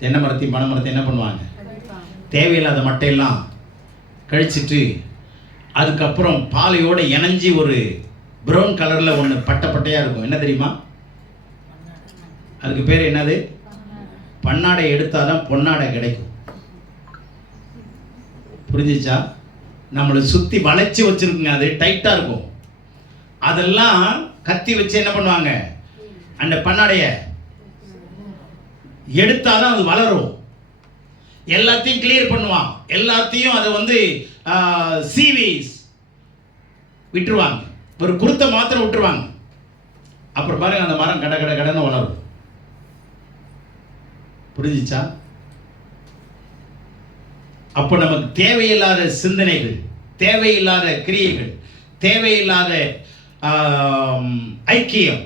தென்னை மரத்தையும் பனை மரத்தை என்ன பண்ணுவாங்க? தேவையில்லாத மட்டையெல்லாம் கழிச்சிட்டு அதுக்கப்புறம் பாலையோட இணைஞ்சி ஒரு ப்ரௌன் கலர்ல ஒன்று பட்டையா இருக்கும். என்ன தெரியுமா? அதுக்கு பேர் என்னது? பன்னாடை எடுத்தாதான் பொன்னாடை கிடைக்கும். புரிஞ்சிச்சா? நம்மளை சுத்தி வளைச்சி வச்சிருக்குங்க, அது டைட்டா இருக்கும். அதெல்லாம் கத்தி வச்சு என்ன பண்ணுவாங்க? அந்த பன்னாடைய எடுத்தாதான் அது வளரும். எல்லாத்தையும் கிளியர் பண்ணுவான், எல்லாத்தையும் அதை வந்து சீவீஸ் விட்டுருவாங்க, ஒரு குருத்தை மாத்திரம் விட்டுருவாங்க. அப்புறம் பாருங்க அந்த மரம் கட கட கடன்னு வளரும். புரிஞ்சிச்சா? அப்போ நமக்கு தேவையில்லாத சிந்தனைகள், தேவையில்லாத கிரியைகள், தேவையில்லாத ஐக்கியம்,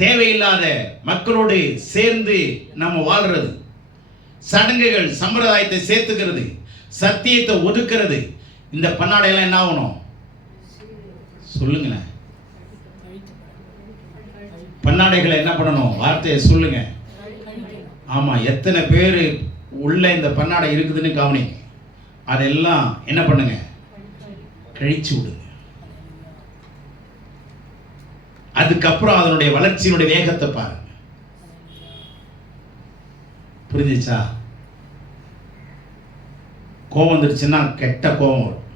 தேவையில்லாத மக்களோடு சேர்ந்து நம்ம வாழ்றது, சடங்குகள் சம்பிரதாயத்தை சேர்த்துக்கிறது, சத்தியத்தை ஒதுக்கிறது, இந்த பன்னாடையெல்லாம் என்ன ஆகணும்? சொல்லுங்களேன். பன்னாடைகளை என்ன பண்ணணும்? வார்த்தையை சொல்லுங்க. ஆமா, எத்தனை பேர் உள்ள இந்த பன்னாடை இருக்குதுன்னு கவனிங்க. அதெல்லாம் என்ன பண்ணுங்க? கழிச்சு விடுங்க. அதுக்கப்புறம் அதனுடைய வளர்ச்சியினுடைய வேகத்தை பாருங்க. புரிஞ்சிச்சா? கோபம் வந்துடுச்சுன்னா கெட்ட கோபம் வரும்,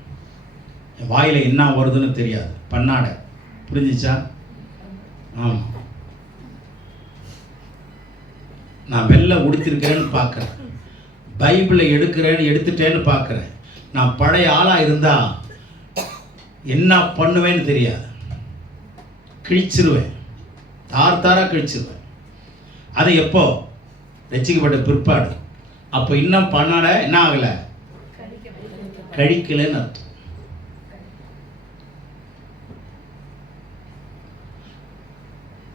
வாயில என்ன வருதுன்னு தெரியாது. பன்னாடை. புரிஞ்சிச்சா? ஆமா, நான் வெள்ளை உடுத்திருக்கிறேன்னு பார்க்குறேன், பைபிளை எடுத்துட்டேன்னு பார்க்குறேன். நான் பழைய ஆளாக இருந்தா என்ன பண்ணுவேன்னு தெரியாது, கிழிச்சிருவேன், தாராக கிழிச்சிருவேன். அது எப்போ? ரட்சிக்கப்பட்ட பிற்பாடு. அப்போ இன்னும் பண்ணாட என்ன ஆகலை? கழிக்கலன்னு அர்த்தம்.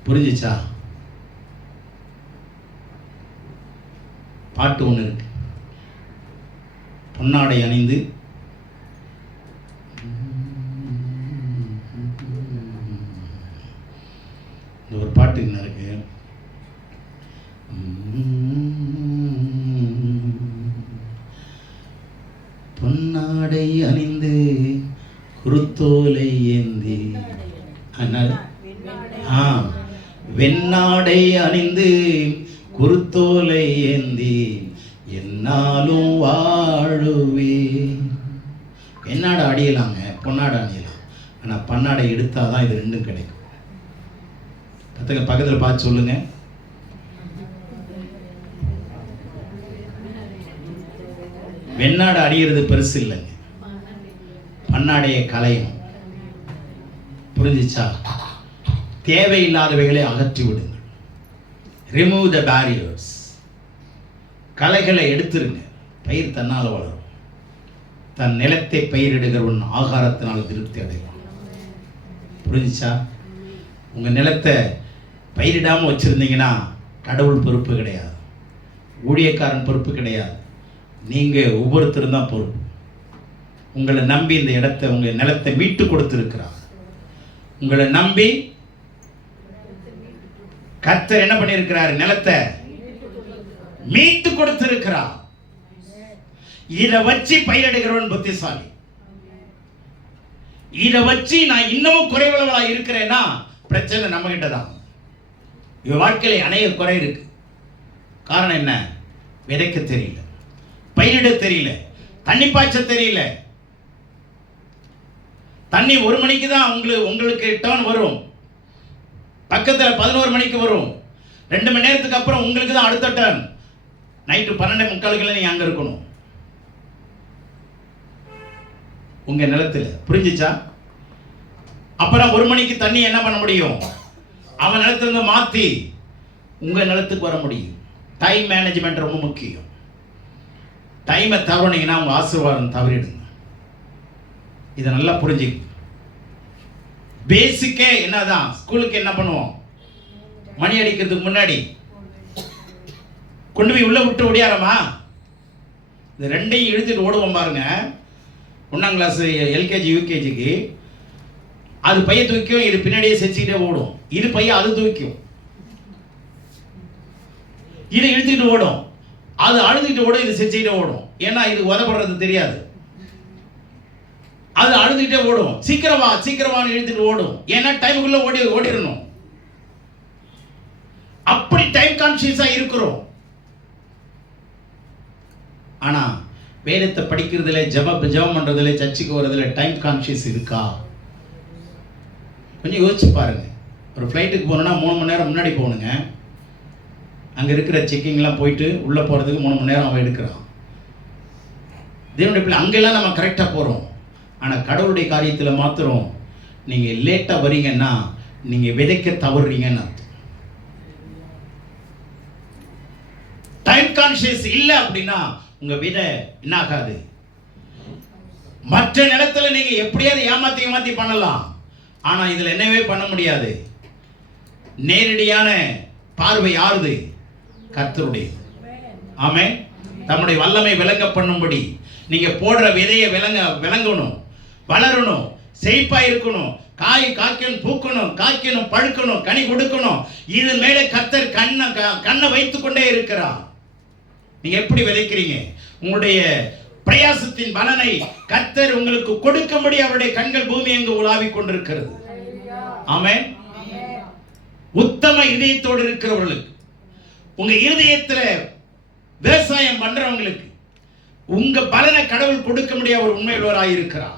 புரிஞ்சிச்சா? பாட்டு ஒன்று இருக்கு, பொன்னாடை அணிந்து ஒரு பாட்டு என்ன இருக்கு, பொன்னாடை அணிந்து குருத்தோலை ஏந்தி, வெண்ணாடை அணிந்து குருத்தோலை ஏந்தி என்னாலும் வாழுவே. வெண்ணாடை அடியலாங்க, பொன்னாடை அணியலாம். ஆனால் பன்னாடை எடுத்தாதான் இது ரெண்டும் கிடைக்கும். பக்கத்தில் பார்த்து சொல்லுங்க. வெண்ணாடு அடிக்கிறது பெருசு இல்லைங்க, பண்ணாடையை களையணும். புரிஞ்சிச்சா? தேவையில்லாதவைகளை அகற்றி விடுங்கள். Remove the barriers. களைகளை எடுத்துருங்க. பயிர் தன்னால் வளரும். தன் நிலத்தை பயிரிடுகிறவன் ஆகாரத்தினால் திருப்தி அடைவான். புரிஞ்சிச்சா? உங்கள் நிலத்தை பயிரிடாமல் வச்சுருந்தீங்கன்னா கடவுள் பொறுப்பு கிடையாது, ஊழியக்காரன் பொறுப்பு கிடையாது, நீங்கள் ஒவ்வொருத்தரும் தான் பொறுப்பு. உங்களை நம்பி இந்த இடத்தை, உங்கள் நிலத்தை மீட்டு கொடுத்துருக்கிறார். உங்களை நம்பி கர்த்தர் என்ன பண்ணியிருக்கிறார்? நிலத்தை மீட்டு கொடுத்திருக்கிறார். இதை வச்சு பயிரிடுகிறவன் புத்திசாலி. இதை வச்சு நான் இன்னமும் குறைவுள்ளவளா இருக்கிறேன்னா பிரச்சனை நம்ம கிட்ட தான். இவ வாழ்க்கையில அநேக குறை இருக்கு. காரணம் என்ன? விதைக்க தெரியல, பயிரிட தெரியல, தண்ணி பாய்ச்ச தெரியல. தண்ணி 1 மணிக்கு தான் உங்களுக்கு டர்ன் வரும், பக்கத்தில் 11 மணிக்கு வரும். 2 மணி நேரத்துக்கு அப்புறம் உங்களுக்கு தான் அடுத்த டர்ன். நைட்டு 12:45 நீங்க அங்க இருக்கணும் உங்க நிலத்தில். புரிஞ்சிச்சா? அப்புறம் 1 மணிக்கு தண்ணி என்ன பண்ண முடியும்? அவன் நிலத்திலிருந்து மாற்றி உங்க நிலத்துக்கு வர முடியும். டைம் மேனேஜ்மெண்ட் ரொம்ப முக்கியம். டைமை தவறினீங்கன்னா உங்க ஆசீர்வாதம் தவறிடுங்க. இதை நல்லா புரிஞ்சுக்க. பேசிக்கே என்னதான், ஸ்கூலுக்கு என்ன பண்ணுவோம்? மணி அடிக்கிறதுக்கு முன்னாடி கொண்டு போய் உள்ள விட்டு ஓடியாரமா? இந்த ரெண்டையும் இழுத்துட்டு ஓடுவோம் பாருங்க. 1ஆம் கிளாஸ் எல்கேஜி யூகேஜிக்கு அது பைய தூக்கியும், இது பின்னாடியே செஞ்சுக்கிட்டே ஓடும். இது பைய அது தூக்கும், இதை இழுத்துக்கிட்டு ஓடும். அது அழுதுகிட்டு ஓடும், இது செஞ்சுக்கிட்டே ஓடும். ஏன்னா இது உதப்படுறது தெரியாது. அது அழுதுகிட்டே ஓடும். சீக்கிரமா சீக்கிரமானு இழுத்துட்டு ஓடும். ஏன்னா டைமுக்குள்ள ஓடிடணும். அப்படி டைம் கான்சியஸா இருக்கிறோம். ஆனா வேதத்தை படிக்கிறதுல, ஜெபம் பண்றதுல, சர்ச்சுக்கு வரதுல டைம் கான்சியஸ் இருக்கா? கொஞ்சம் யோசிச்சு பாருங்க. ஒரு ஃப்ளைட்டுக்கு போகணும்னா 3 மணி நேரம் முன்னாடி போகணுங்க. அங்கே இருக்கிற செக்கிங்லாம் போயிட்டு உள்ளே போகிறதுக்கு 3 மணி நேரம் அவன் எடுக்கிறான். தேவனுடைய பிள்ளை அங்கெல்லாம் நம்ம கரெக்டாக போகிறோம். ஆனால் கடவுளுடைய காரியத்தில் மாத்திரம் நீங்கள் லேட்டாக வரீங்கன்னா நீங்கள் விதைக்க தவறுறீங்கன்னு அர்த்தம். டைம் கான்சியஸ் இல்லை அப்படின்னா உங்கள் விதை என்ன ஆகாது. மற்ற நிலத்தில் நீங்கள் எப்படியாவது ஏமாத்தி பண்ணலாம். ஆனால் இதில் என்னவே பண்ண முடியாது. நேரடியான பார்வை யாருது? கர்த்தருடைய. ஆமென். தம்முடைய வல்லமை விளங்க பண்ணும்படி நீங்க போடுற விதையை விளங்கணும், வளரணும், செழிப்பா இருக்கணும், காய் காய்க்கணும், பூக்கணும், காய்க்கணும், பழுக்கணும், கனி கொடுக்கணும். இது மேலே கர்த்தர் கண்ணை வைத்துக் கொண்டே இருக்கிறார். நீங்க எப்படி விதைக்கிறீங்க? உங்களுடைய பிரயாசத்தின் பலனை கர்த்தர் உங்களுக்கு கொடுக்கும்படி அவருடைய கண்கள் பூமி எங்கு உலாவிக் கொண்டிருக்கிறது. ஆமென். உத்தம இதயத்தோடு இருக்கிறவர்களுக்கு, உங்க இருதயத்துல விவசாயம் பண்றவங்களுக்கு உங்க பலனை கடவுள் கொடுக்க முடியாத ஒரு உண்மையுள்ளவராய் இருக்கிறார்.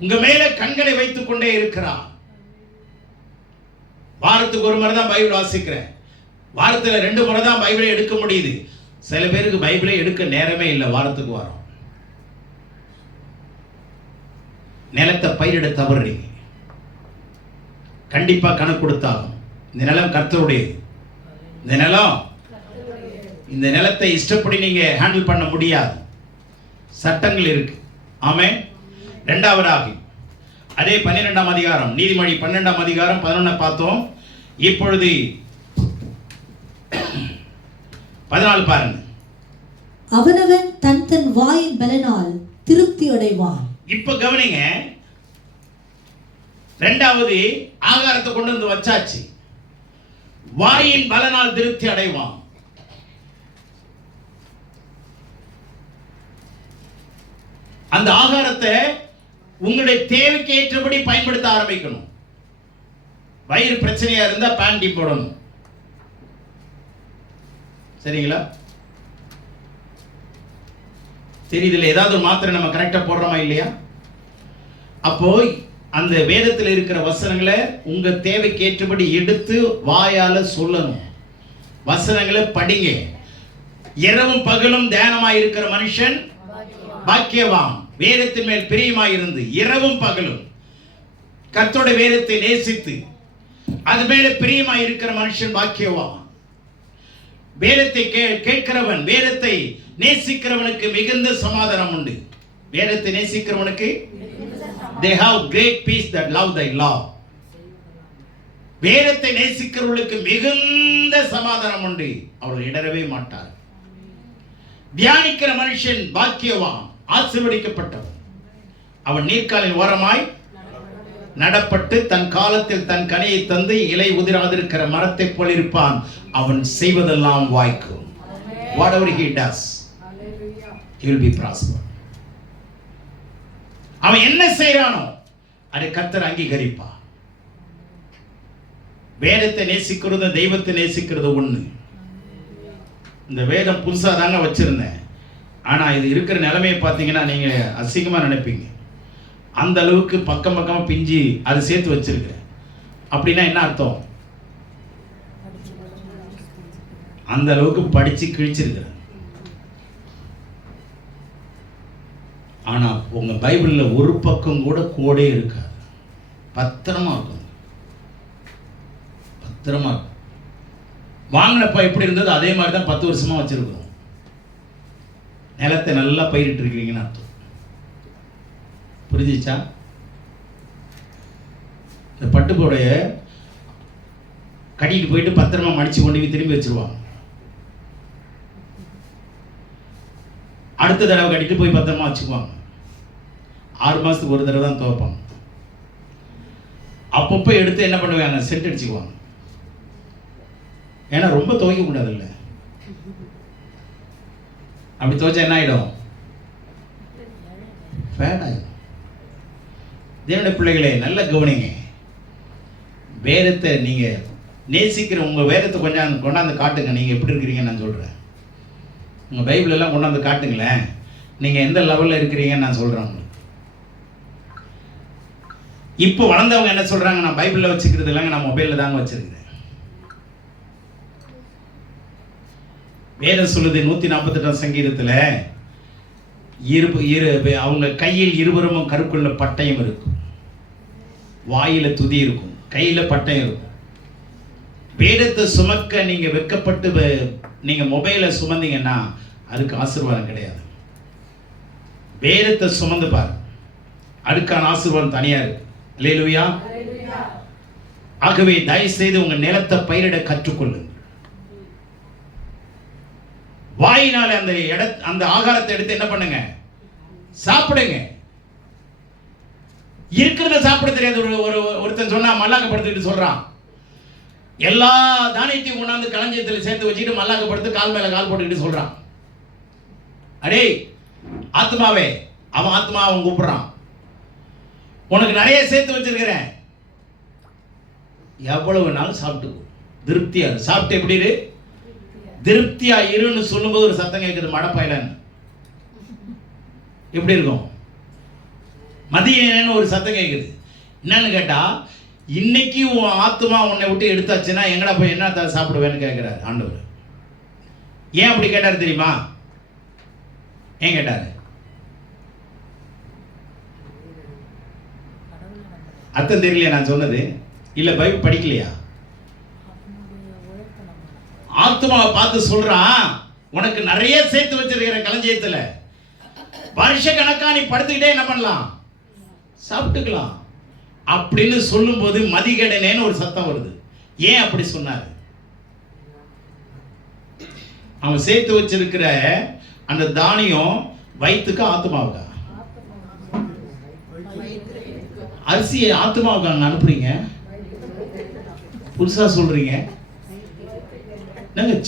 உங்க மேல கண்களை வைத்துக் கொண்டே இருக்கிறார். வாரத்துக்கு ஒரு முறை தான் பைபிள் வாசிக்கிறேன், வாரத்துல 2 முறை தான் பைபிளை எடுக்க முடியுது. சில பேருக்கு பைபிளை எடுக்க நேரமே இல்லை. வாரத்துக்கு வாரம் நிலத்தை பயிரிட தவறுறீங்க. கண்டிப்பா கணக்கு கொடுத்தாகும். இந்த நிலம் கர்த்தருடையது. இந்த நிலத்தை இஷ்டப்படி நீங்க ஹேண்டில் பண்ண முடியாது. சட்டங்கள் இருக்கு. ஆமென். 2வது அதே 12ஆம் அதிகாரம், நீதிமொழி 12ஆம் அதிகாரம் 11 பார்த்தோம். இப்பொழுது 14 பாருங்க. அவனவன் தன் வாயின் பலனால் திருப்தி அடைவான். இப்ப கவனிங்க. 2வது ஆகாரத்தை கொண்டு வந்து வச்சாச்சு. வாயின் பலனால் திருப்தி அடைவான். அந்த ஆகாரத்தை உங்களுடைய தேவைக்கு ஏற்றபடி பயன்படுத்த ஆரம்பிக்கணும். வயிறு பிரச்சனையா இருந்தா பேண்டி போடணும். சரிங்களா? தெரியுதுல? ஏதாவது மாத்திரை நம்ம கரெக்டா போடுறோமா இல்லையா? அப்போ அந்த வேதத்தில் இருக்கிற வசனங்களை உங்க தேவைக்கு ஏற்றபடி எடுத்து வாயால சொல்லணும். வசனங்களை படிங்க. இரவும் பகலும் தியானமாய் இருக்கிற மனுஷன் பாக்கியவான். வேதத்தின் மேல் பிரியமாயிருந்து இரவும் பகலும் கர்த்தருடைய வேதத்தை நேசித்து அது மேல பிரியமாய் இருக்கிற மனுஷன் பாக்கியவான். வேதத்தை கேட்கிறவன், வேதத்தை நேசிக்கிறவனுக்கு மிகுந்த சமாதானம் உண்டு. வேதத்தை நேசிக்கிறவனுக்கு they have great peace that love thy law. வேதத்தை நேசிக்கிறவர்களுக்கு மிகுந்த சமாதானம் உண்டு, அவர்கள் இடரவே மாட்டார். தியானிக்கிற மனுஷன் பாக்கியவான், ஆசீர்வதிக்கப்பட்டவன். அவன் நீர்க்காலின் ஓரமாய் நடப்பட்டு தன் காலத்தில் தன் கனியை தந்து இலை உதிராதிருக்கிற மரத்தை போல் இருப்பான். அவன் செய்வதெல்லாம் வாய்க்கும். whatever he does he will be prosper. அவன் என்ன செய்றானோ அதை கர்த்தர் அங்கீகரிப்பார். வேதத்தை நேசிக்கிறது தெய்வத்தை நேசிக்கிறது ஒண்ணு. இந்த வேதம் புதுசா தாங்க வச்சிருந்தேன், ஆனா இது இருக்கிற நிலைமையை பார்த்தீங்கன்னா நீங்க அசிங்கமா நினைப்பீங்க. அந்த அளவுக்கு பக்கம் பக்கமா பிஞ்சு அதை சேர்த்து வச்சிருக்கிறேன். அப்படின்னா என்ன அர்த்தம்? அந்த அளவுக்கு படிச்சு கிழிச்சிருக்கிறேன். ஆனா உங்க பைபிள்ல ஒரு பக்கம் கூட கோடே இருக்காது. பத்திரமா இருக்கும், பத்திரமா இருக்கும். வாங்கினப்ப எப்படி இருந்தது அதே மாதிரி தான் 10 வருஷமா வச்சிருக்கிறோம். நிலத்தை நல்லா பயிரிட்டு இருக்கீங்கன்னு அர்த்தம். புரிஞ்சிச்சா? இந்த பட்டுப்போடைய கட்டிட்டு போயிட்டு பத்திரமா மடிச்சு கொண்டு போய் திரும்பி வச்சிருவாங்க. அடுத்த தடவை கட்டிட்டு போய் பத்திரமா வச்சுக்குவாங்க. 6 மாசத்துக்கு ஒரு தடவை தான் துவைப்பாங்க. அப்பப்போ எடுத்து என்ன பண்ணுவாங்க, சென்ட் அடிச்சுக்குவாங்க. ஏன்னா ரொம்ப துவைக்க கூடாது இல்லை, அப்படி துவைச்சா என்ன ஆயிடும், ஃபேட் ஆயிடும். தேவனுடைய பிள்ளைகளே நல்ல கவனிங்க. வேதத்தை நீங்க நேசிக்கிற உங்க வேதத்தை கொஞ்சம் கொண்டாந்து காட்டுங்க. நீங்க எப்படி இருக்கிறீங்கன்னு நான் சொல்றேன். உங்க பைபிள் எல்லாம் கொண்டாந்து காட்டுங்களேன், நீங்க எந்த லெவல்ல இருக்கிறீங்கன்னு நான் சொல்றேன் உங்களுக்கு. இப்போ வளர்ந்தவங்க என்ன சொல்றாங்க, நான் பைபிள்ல வச்சுக்கிறது இல்லைங்க, நான் மொபைல்ல தாங்க வச்சிருக்கிறேன். வேதம் சொல்லுது 148 சங்கீதத்துல அவங்க கையில் இருபுறமும் கருக்குள்ள பட்டயம் இருக்கும், வாயில துதி இருக்கும், கையில பட்டயம் இருக்கும். வேதத்தை சுமக்க நீங்க வெட்கப்பட்டு நீங்க மொபைலை சுமந்தீங்கன்னா அதுக்கு ஆசீர்வாதம் கிடையாது. வேதத்தை சுமந்து பாரு, அதுக்கான ஆசீர்வாதம் தனியா இருக்கு. அல்லேலூயா. ஆகவே தயவு செய்து உங்க நிலத்தை பயிரிட கற்றுக்கொள்ளுங்க. வாயினால அந்த ஆகாரத்தை எடுத்து என்ன பண்ணுங்க, சாப்பிடுங்க. இருக்கிறத சாப்பிட தெரியாது. ஒருத்தன் சொன்னா மல்லாக்கப்படுத்திட்டு சொல்றான், எல்லா தானியத்தையும் கொண்டாந்து களஞ்சியத்தில் சேர்த்து வச்சுட்டு மல்லாக்கப்படுத்து கால் மேல கால் போட்டுக்கிட்டு சொல்றான். அடே ஆத்மாவே, அவன் ஆத்மா அவன் கூப்பிடுறான், உனக்கு நிறைய சேர்த்து வச்சிருக்கிறேன், எவ்வளவு நாள் சாப்பிட்டு திருப்தியா சாப்பிட்டு எப்படி இரு, திருப்தியா இருன்னு சொல்லும்போது ஒரு சத்தம் கேட்குது, மடப்பயலன்னு. எப்படி இருக்கும்? மதியன்னு ஒரு சத்தம் கேட்குது. என்னன்னு கேட்டா, இன்னைக்கு உன் ஆத்மா உன்னை விட்டு எடுத்தாச்சுன்னா எங்கடா போய் என்ன சாப்பிடுவேன்னு கேட்கிறாரு ஆண்டவர். ஏன் அப்படி கேட்டாரு தெரியுமா? ஏன் கேட்டாரு? அர்த்தம் தெரியலையா நான் சொன்னது? இல்ல பைபிள் படிக்கலையா? ஆத்மாவை பார்த்து சொல்றான், உனக்கு நிறைய சேர்த்து வச்சிருக்கிற களஞ்சியத்துல வருஷ கணக்கா நீ படுத்துக்கிட்டே என்ன பண்ணலாம், சாப்பிட்டுக்கலாம் அப்படின்னு சொல்லும் போது மதிகடனேன்னு ஒரு சத்தம் வருது. ஏன் அப்படி சொன்னாரு? அவன் சேர்த்து வச்சிருக்கிற அந்த தானியம் வயிற்றுக்கு ஆத்மாவுக்கா? அரிசியை ஆத்மாவுக்கு அங்க அனுப்புறீங்க, புதுசா சொல்றீங்க.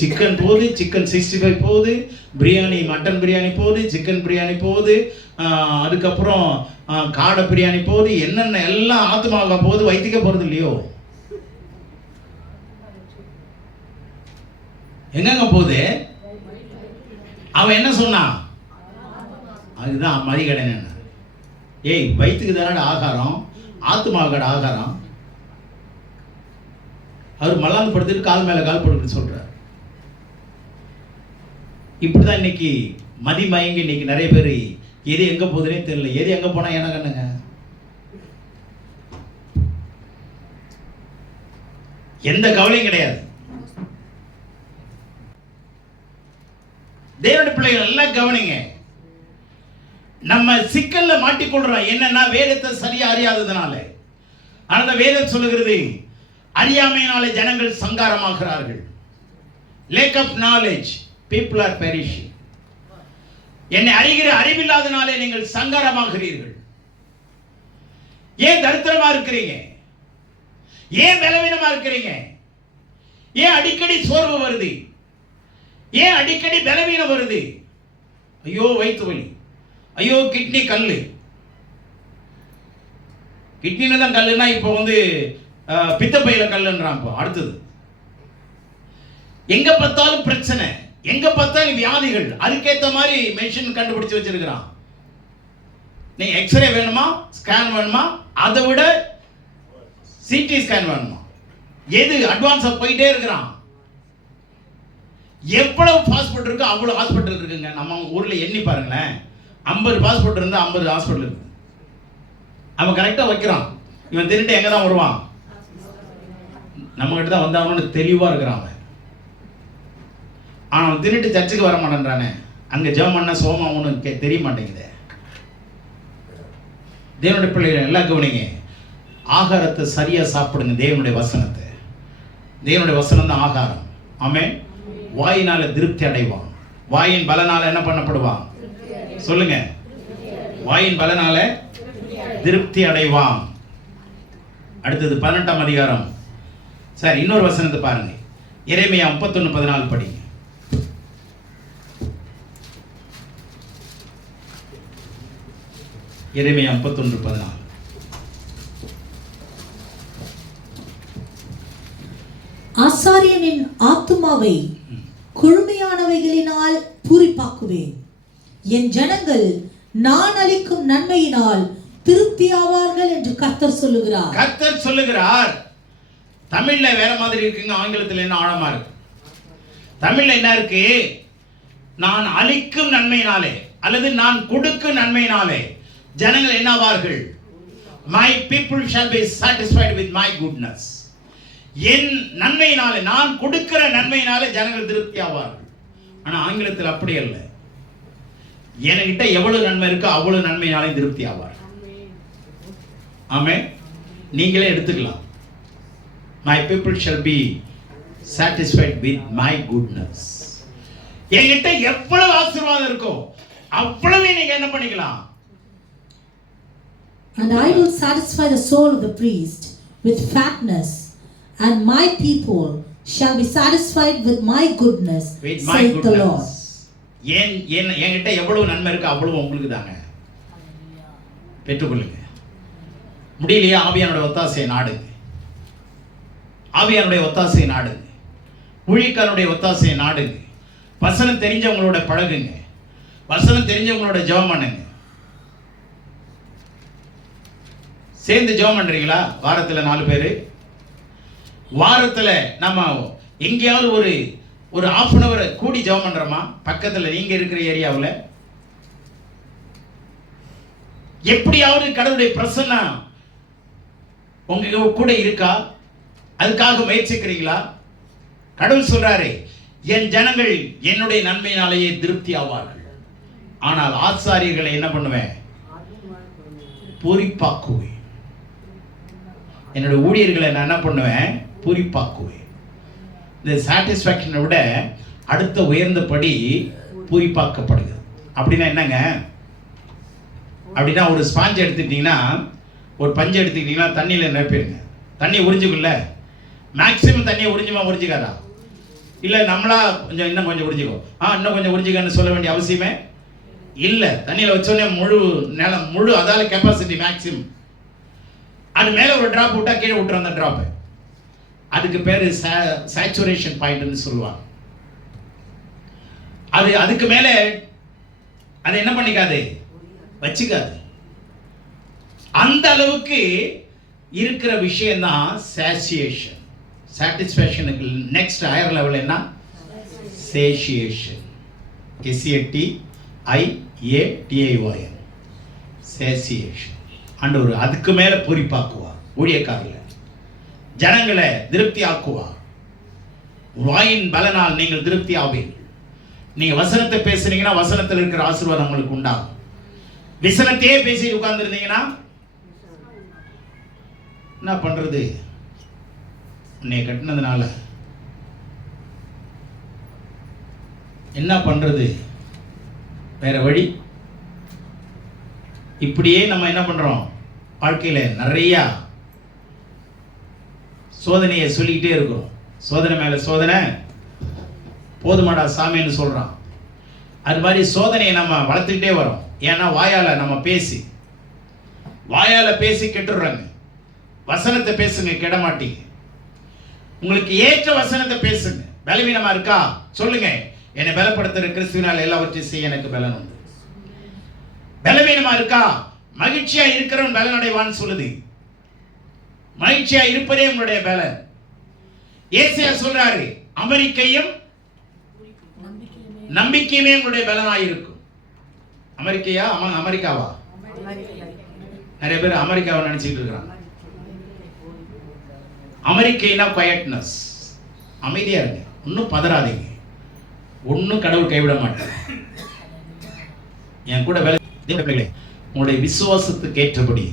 சிக்கன் போகுது, சிக்கன் 65 போகுது, பிரியாணி மட்டன் பிரியாணி போகுது, சிக்கன் பிரியாணி போகுது, அதுக்கப்புறம் காடை பிரியாணி போகுது, என்னென்ன எல்லாம் ஆத்மாவுக்கா போகுது, வயிற்றுக்க போறது இல்லையோ? எங்கங்க போகுது? அவன் என்ன சொன்னான்? அதுதான் மதிகடன். என்ன ஏய், வயிற்றுக்கு தானே ஆகாரம், ஆத்மாவுக்கட ஆகாரம். அவர் மல்லாந்து படுத்துட்டு கால் மேல கால் போட்டு சொல்றார். இப்படிதான் இன்னைக்கு மதிமயங்கி இன்னைக்கு நிறைய பேர் எது எங்க போகுதுன்னே தெரியல. எது எங்க போனா எனக்கு என்னங்க? எந்த கவலையும் கிடையாது. தேவனுடைய பிள்ளைகள் எல்லாம் கவனிங்க. நம்ம சிக்கல்ல மாட்டிக்கொள்றோம். என்னன்னா வேதத்தை சரியா அறியாததுனால. ஆனா வேதம் சொல்லுகிறது, அறியாமையினாலே ஜனங்கள் சங்காரமாகிறார்கள். lack of knowledge people are perishing. என்னை அறிகிற அறிவில்லாதனாலே நீங்கள் சங்காரமாகிறீர்கள். ஏன் தரித்திரமா இருக்கிறீங்க? ஏன் பலவீனமா இருக்கிறீங்க? ஏன் அடிக்கடி சோர்வு வருது? ஏன் அடிக்கடி பலவீனம் வருது? ஐயோ வயிற்று வலி, ஐயோ கிட்னி கல்லு. கிட்னில தான் கல்லுனா இப்போ பித்தப்பையில கல்லுன்றான். இப்போ அடுத்தது எங்க பார்த்தாலும் பிரச்சனை, எங்க பார்த்தாலும் வியாதிகள். அதுக்கேற்ற மாதிரி மெஷின் கண்டுபிடிச்சு வச்சிருக்கிறான். நீ எக்ஸ்ரே வேணுமா, ஸ்கேன் வேணுமா, அதை விட சிடி ஸ்கேன் வேணுமா, எது அட்வான்ஸா போயிட்டே இருக்கிறான். எவ்வளவு ஹாஸ்பிட்டல் இருக்கு அவ்வளவு ஹாஸ்பிட்டல் இருக்குங்க. நம்ம ஊர்ல எண்ணி பாருங்களேன், 50 ஹாஸ்பிட்டல் இருந்தா 50 ஹாஸ்பிட்டல் இருக்கு. அவன் கரெக்டா வைக்கிறான். இவன் திருட்டு எங்க தான் வருவான்? நம்ம கிட்ட தான் வந்தாங்கன்னு தெளிவா இருக்கிறான் அவன். அவன் திருட்டு சர்ச்சுக்கு வர மாட்டேன்றானே, அங்க ஜெபம் பண்ண சோமா ஒன்று தெரிய மாட்டேங்குது. தேவனுடைய பிள்ளைகள் எல்லாம் கவனிங்க. ஆகாரத்தை சரியா சாப்பிடுங்க. தேவனுடைய வசனத்தை. தேவனுடைய வசனம் தான் ஆகாரம். ஆமென். வாயினால திருப்தி அடைவான். வாயின் பலனால என்ன பண்ணப்படுவான்? சொல்லுங்க. வாயின் பலனால திருப்தி அடைவான். அடுத்தது 18ஆம் அதிகாரம். சரி, இன்னொரு வசனத்தை பாருங்க. எரேமியா 31:14 படிங்க. எரேமியா 31:14. ஆசாரியனின் ஆத்துமாவை கொழுமையானவைகளினால் பூரிப்பாக்குவேன். என் ஜனங்கள் நான் அளிக்கும் நன்மையினால் திருப்தியாவார்கள் என்று கர்த்தர் சொல்லுகிறார். கர்த்தர் சொல்லுகிறார். தமிழ்ல வேற மாதிரி இருக்குங்க, ஆங்கிலத்தில் என்ன ஆழமா இருக்கு. தமிழ்ல என்ன இருக்கு? நான் அளிக்கும் நன்மையினாலே அல்லது நான் கொடுக்கும் நன்மையினாலே ஜனங்கள் என்னவார்கள்? My people shall be satisfied with my goodness. என் நன்மையினாலே, நான் கொடுக்கிற நன்மையினாலே ஜனங்கள் திருப்தி ஆவார்கள். ஆனா ஆங்கிலத்தில் அப்படி அல்ல. என்கிட்ட எவ்வளவு நன்மை இருக்கோ அவ்வளவு நன்மையினாலே திருப்தி ஆவார். ஆமென். நீங்களே எடுத்துக்கலாம். My people shall be satisfied with my goodness. என்கிட்ட எவ்வளவு ஆசீர்வாதம் இருக்கோ அவ்வளவே நீங்க என்ன பண்ணிக்கலாம்? And I will satisfy the soul of the priest with fatness, and my people shall be satisfied with my goodness, saith the Lord. என்கிட்ட எவ்வளவு நன்மை இருக்கு அவ்வளவு உங்களுக்கு தாங்க. பெற்றுக்கொள்ளுங்க. முடியலையா? ஆவியானுடைய ஒத்தாசையை நாடுங்க. ஆவியானுடைய ஒத்தாசையை நாடுங்க. ஊழியக்காரனுடைய ஒத்தாசையை நாடுங்க. வசனம் தெரிஞ்சவங்களோட பழகுங்க. வசனம் தெரிஞ்சவங்களோட ஜெபம் பண்ணுங்க. சேர்ந்து ஜெபம் பண்றீங்களா? வாரத்துல 4 பேரு. வாரத்துல நம்ம எங்கேயாவது ஒரு half an hour கூடி ஜெபம் பண்றோமா? பக்கத்துல நீங்க இருக்கிற ஏரியாவில் எப்படியாவது கடவுளுடைய பிரசன்னம் உங்க கூட இருக்கா? அதுக்காக முயற்சிக்கிறீங்களா? கடவுள் சொல்றாரு, என் ஜனங்கள் என்னுடைய நன்மையினாலேயே திருப்தி ஆவார்கள். ஆனால் ஆசாரியர்களை என்ன பண்ணுவேன்? பூரிப்பாக்குவேன். என்னுடைய ஊழியர்களை நான் என்ன பண்ணுவேன்? பூரிப்பாக்குவேன். இந்த சாட்டிஸ்ஃபேக்ஷனை விட அடுத்த உயர்ந்த படி பூரிப்பாக்கப்படுகிறது. அப்படின்னா என்னங்க? அப்படின்னா ஒரு ஸ்பாஞ்ச் எடுத்துக்கிட்டீங்கன்னா, ஒரு பஞ்சு எடுத்துக்கிட்டீங்கன்னா தண்ணியில் நிரப்பிடுங்க. தண்ணி உறிஞ்சுக்குள்ள மேக்சிமம் தண்ணியை உறிஞ்சுக்காதா? இல்லை நம்மளா இன்னும் கொஞ்சம் உறிஞ்சிக்கோ, இன்னும் கொஞ்சம் உறிஞ்சிக்கன்னு சொல்ல வேண்டிய அவசியமே இல்லை. தண்ணியில் வச்சோடனே முழு அதால கெப்பாசிட்டி மேக்சிமம். அது மேலே ஒரு டிராப் விட்டா கீழே விட்டுரும் அந்த டிராப். அதுக்கு பேர் சேச்சுரேஷன் பாயிண்ட்னு சொல்லுவாங்க. அதுக்கு மேலே அதை என்ன பண்ணிக்காது? வச்சுக்காது. அந்த அளவுக்கு இருக்கிற விஷயம் தான் சாட்டிஸ்ஃபேக்ஷன். சாட்டிஸ்ஃபேக்ஷனுக்கு நெக்ஸ்ட் ஹையர் லெவல் என்ன? சேஷியேஷன். SATIATION. சேசியேஷன். ஆண்டவர் அதுக்கு மேல பொறிப்பாக்குவார். ஊழியக்காரர்ல ஜனங்களை திருப்தி ஆக்குவார். வாயின் பலனால் நீங்கள் திருப்தி ஆவீர்கள். நீங்க வசனத்தை பேசுனீங்கன்னா வசனத்தில் இருக்கிற ஆசீர்வாதம் உங்களுக்கு உண்டாகும். வசனத்தையே பேசி உட்கார்ந்துருந்தீங்கன்னா என்ன பண்றது? உன்னை கட்டினதுனால என்ன பண்றது? வேற வழி? இப்படியே நம்ம என்ன பண்றோம்? வாழ்க்கையில நிறைய சோதனையை சொல்லிக்கிட்டே இருக்கிறோம். சோதனை மேல சோதனை போதுமாடா சாமின்னு சொல்றான். அது மாதிரி சோதனையை நம்ம வளர்த்துக்கிட்டே வரோம். ஏன்னா வாயால நம்ம பேசி கெட்டுடுறாங்க. வசனத்தை பேசுங்க, கெட மாட்டீங்க. உங்களுக்கு ஏற்ற வசனத்தை பேசுங்க. பலவீனமா இருக்கா சொல்லுங்க, என்னை பலப்படுத்துற கிறிஸ்துவினால் எல்லாவற்றையும் செய்ய எனக்கு பலன் உண்டு. பலவீனமா இருக்கா, மகிழ்ச்சியா இருக்கிறவன் பலன் அடைவான்னு சொல்லுது. மகிழ்ச்சியா இருப்பதே உங்களுடைய பலன். ஏசாயா சொல்றாரு, அமெரிக்கையும் நம்பிக்கையுமே உங்களுடைய பலனாய் இருக்கும். அமெரிக்கையா அமெரிக்காவா? நிறைய பேர் அமெரிக்காவை நினைச்சிட்டு இருக்கிறாங்க. அமெரிக்கைனா குவைட்னஸ், அமைதியா இருங்க, ஒன்னும் பதறாதீங்க, ஒன்னும் கடவுள் கைவிட மாட்டார். என் கூட வேலை உங்களுடைய விசுவாசத்துக்கு ஏற்றபடி,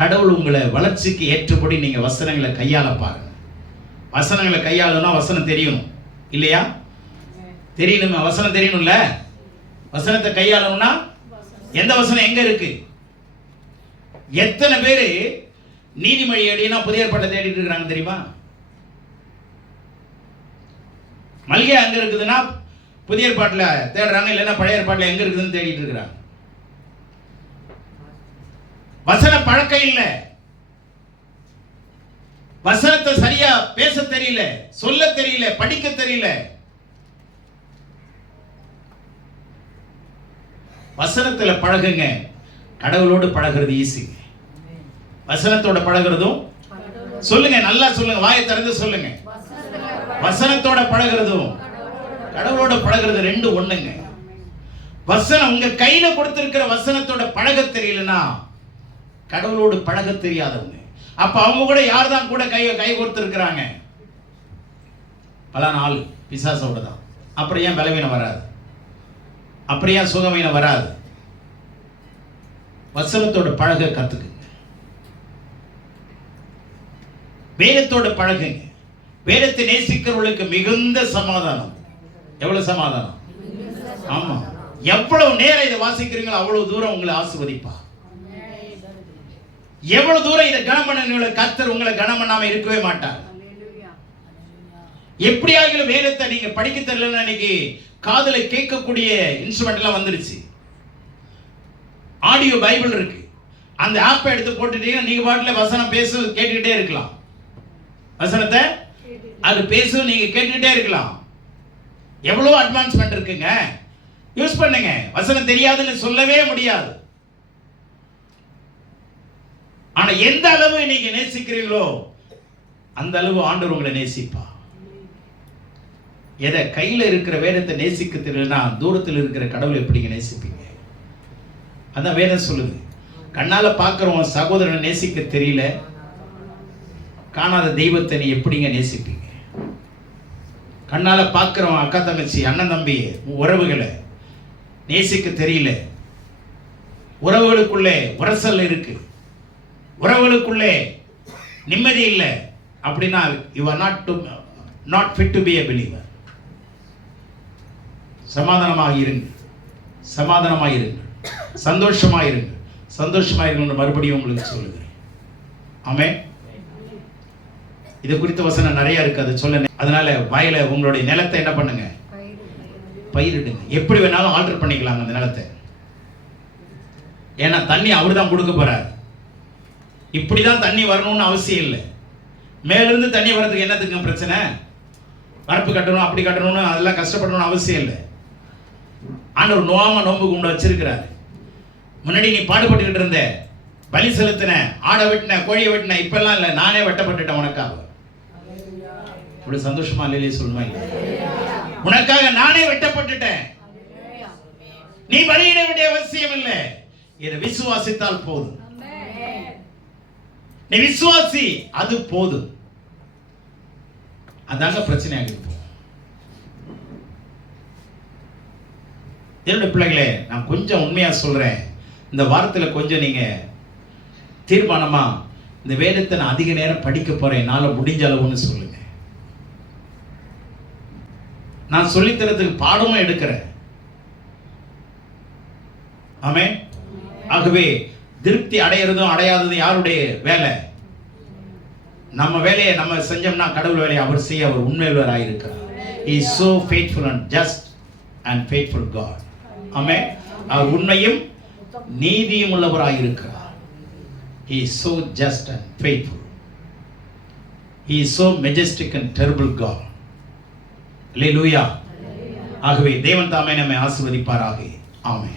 கடவுள் உங்களை வளர்ச்சிக்கு ஏற்றபடி நீங்க வசனங்களை கையாள பாருங்க. வசனங்களை கையாளணும்னா வசனம் தெரியணும் இல்லையா? தெரியணுமா? வசனம் தெரியணும்ல. வசனத்தை கையாளணும்னா எந்த வசனம் எங்க இருக்கு? எத்தனை பேரு நீதிமொழி அடினா புதிய ஏற்பாட்டை தேடிட்டு இருக்காங்க தெரியுமா? மல்கை அங்க இருக்குதுன்னா புதிய ஏற்பாட்டுல தேடுறாங்க, இல்லைன்னா பழைய ஏற்பாட்டுல எங்க இருக்குதுன்னு தேடிட்டு இருக்கிறாங்க. வசன பழக்கம் இல்ல, வசனத்தை சரியா பேச தெரியல, சொல்ல தெரியல, படிக்க தெரியல. வசனத்துல பழகுங்க. கடவுளோடு பழகிறது ஈஸி. வசனத்தோட பழகிறதும் சொல்லுங்க, நல்லா சொல்லுங்க, வாயை திறந்து சொல்லுங்க. வசனத்தோட பழகிறதும் கடவுளோட பழகிறது ரெண்டு ஒண்ணுங்க. வசனம் உங்க கையில கொடுத்திருக்கிற வசனத்தோட பழக தெரியலனா கடவுளோடு பழக தெரியாதவங்க. அப்ப அவங்க கூட யார் தான் கூட கை கொடுத்திருக்கிறாங்க? பல நாள் பிசாசோட தான். அப்புறம் ஏன் பலவீனம் வராது? அப்புறம் ஏன் சுகவீனம் வராது? வசனத்தோட பழக கத்துக்குங்க. வேதத்தோட பழகுங்க. வேதத்தை நேசிக்கிறவர்களுக்கு மிகுந்த சமாதானம். எவ்வளவு சமாதானம்? ஆமா, எவ்வளவு நேரம் இதை வாசிக்கிறீங்களோ அவ்வளவு தூரம் உங்களை ஆசீர்வதிப்பா. எவ்வளவு தூரம் இதை கனம் பண்ணீங்களோ கர்த்தர் உங்களை கனம் பண்ணாம இருக்கவே மாட்டார். எப்படியாகிலும் வேதத்தை நீங்க படிக்க தெரியலன்னு இன்னைக்கு காதுல கேட்கக்கூடிய இன்ஸ்ட்ருமெண்ட் எல்லாம் வந்துருச்சு. ஆடியோ பைபிள் இருக்கு. அந்த ஆப்பை எடுத்து போட்டுட்டீங்கன்னா நீங்க பாட்டுல வசனம் பேச கேட்டுக்கிட்டே இருக்கலாம். வசனத்தை அது பேச நீங்க கேட்டுக்கிட்டே இருக்கலாம். எவ்வளவு அட்வான்ஸ்மெண்ட் இருக்குங்க. யூஸ் பண்ணுங்க. வசனம் தெரியாதுன்னு சொல்லவே முடியாது. ஆனா எந்த அளவு நீங்க நேசிக்கிறீங்களோ அந்த அளவு ஆண்டவர் உங்களை நேசிப்பா. எதை கையில இருக்கிற வேதத்தை நேசிக்க தெரியலனா தூரத்தில் இருக்கிற கடவுளை எப்படிங்க நேசிப்பீங்க? அதான் வேதம் சொல்லுது. கண்ணால பார்க்கிறவன் சகோதரனை நேசிக்க தெரியல, காணாத தெய்வத்தை நீ எப்படிங்க நேசிப்பீங்க? கண்ணால பார்க்கிறவன் அக்கா தங்கச்சி அண்ணன் தம்பி உறவுகளை நேசிக்க தெரியல, உறவுகளுக்குள்ளே உரசல் இருக்கு, உறவுகளுக்குள்ளே நிம்மதி இல்லை அப்படின்னா you are not fit to be a believer. சமாதானமாக இருங்க, சமாதானமாக இருங்க, சந்தோஷமாக இருங்க, சந்தோஷமாக இருங்க. மறுபடியும் உங்களுக்கு சொல்லுகிறேன். ஆமென். இது குறித்த வசனம் நிறைய இருக்கு, அதை சொல்ல. அதனால வாயில உங்களுடைய நிலத்தை என்ன பண்ணுங்க? பயிரிடுங்க. எப்படி வேணாலும் ஆல்டர் பண்ணிக்கலாங்க அந்த நிலத்தை. ஏன்னா தண்ணி அவர் தான் கொடுக்க போறாரு. இப்படிதான் தண்ணி வரணும்னு அவசியம் இல்லை. மேலிருந்து தண்ணி வர்றதுக்கு என்னத்துக்கு பிரச்சனை? வரப்பு கட்டணும், அப்படி கட்டணும்னு அதெல்லாம் கஷ்டப்படணும்னு அவசியம் இல்லை. ஆண்டவர் நோவாம நோம்பு கும்பிட வச்சிருக்கிறாரு. முன்னாடி நீ பாடுபட்டுக்கிட்டு இருந்த, பலி செலுத்தின, ஆடை வெட்டின, கோழியை வெட்டின, இப்பெல்லாம் இல்லை, நானே வெட்டப்பட்டுட்டேன் உனக்காக. இப்படி சந்தோஷமா இல்லையே சொல்லுமா? உனக்காக நானே வெட்டப்பட்டுட்டேன். நீ பலியிட வேண்டிய அவசியம் இல்லை. இதை விசுவாசித்தால் போதும். நீ விசுவாசி, அது போதும். அதாங்க பிரச்சனையாக இருக்கும். என்னுடைய பிள்ளைகளே, நான் கொஞ்சம் உண்மையா சொல்றேன். இந்த வாரத்தில் கொஞ்சம் நீங்க தீர்மானமா இந்த வேதத்தை நான் அதிக நேரம் படிக்க போறேன், என்னால முடிஞ்ச அளவுன்னு சொல்லுங்க. நான் சொல்லித்தரத்துக்கு பாடமும் எடுக்கிறேன். ஆமென். ஆகவே திருப்தி அடையிறதும் அடையாததும் யாருடைய வேலை? நம்ம வேலையை நம்ம செஞ்சோம்னா கடவுள் வேலையை அவர் செய்ய அவர் உண்மையுள்ளவராக இருக்கிறார். He is so faithful and just and faithful God. ஆமென். அவர் உண்மையும் நீதியும் உள்ளவராக இருக்கிறார். He is so just and faithful. He is so majestic and terrible God. Hallelujah. ஆகவே தேவன் தாமே நம்மை ஆசீர்வதிப்பாராக. ஆமென்.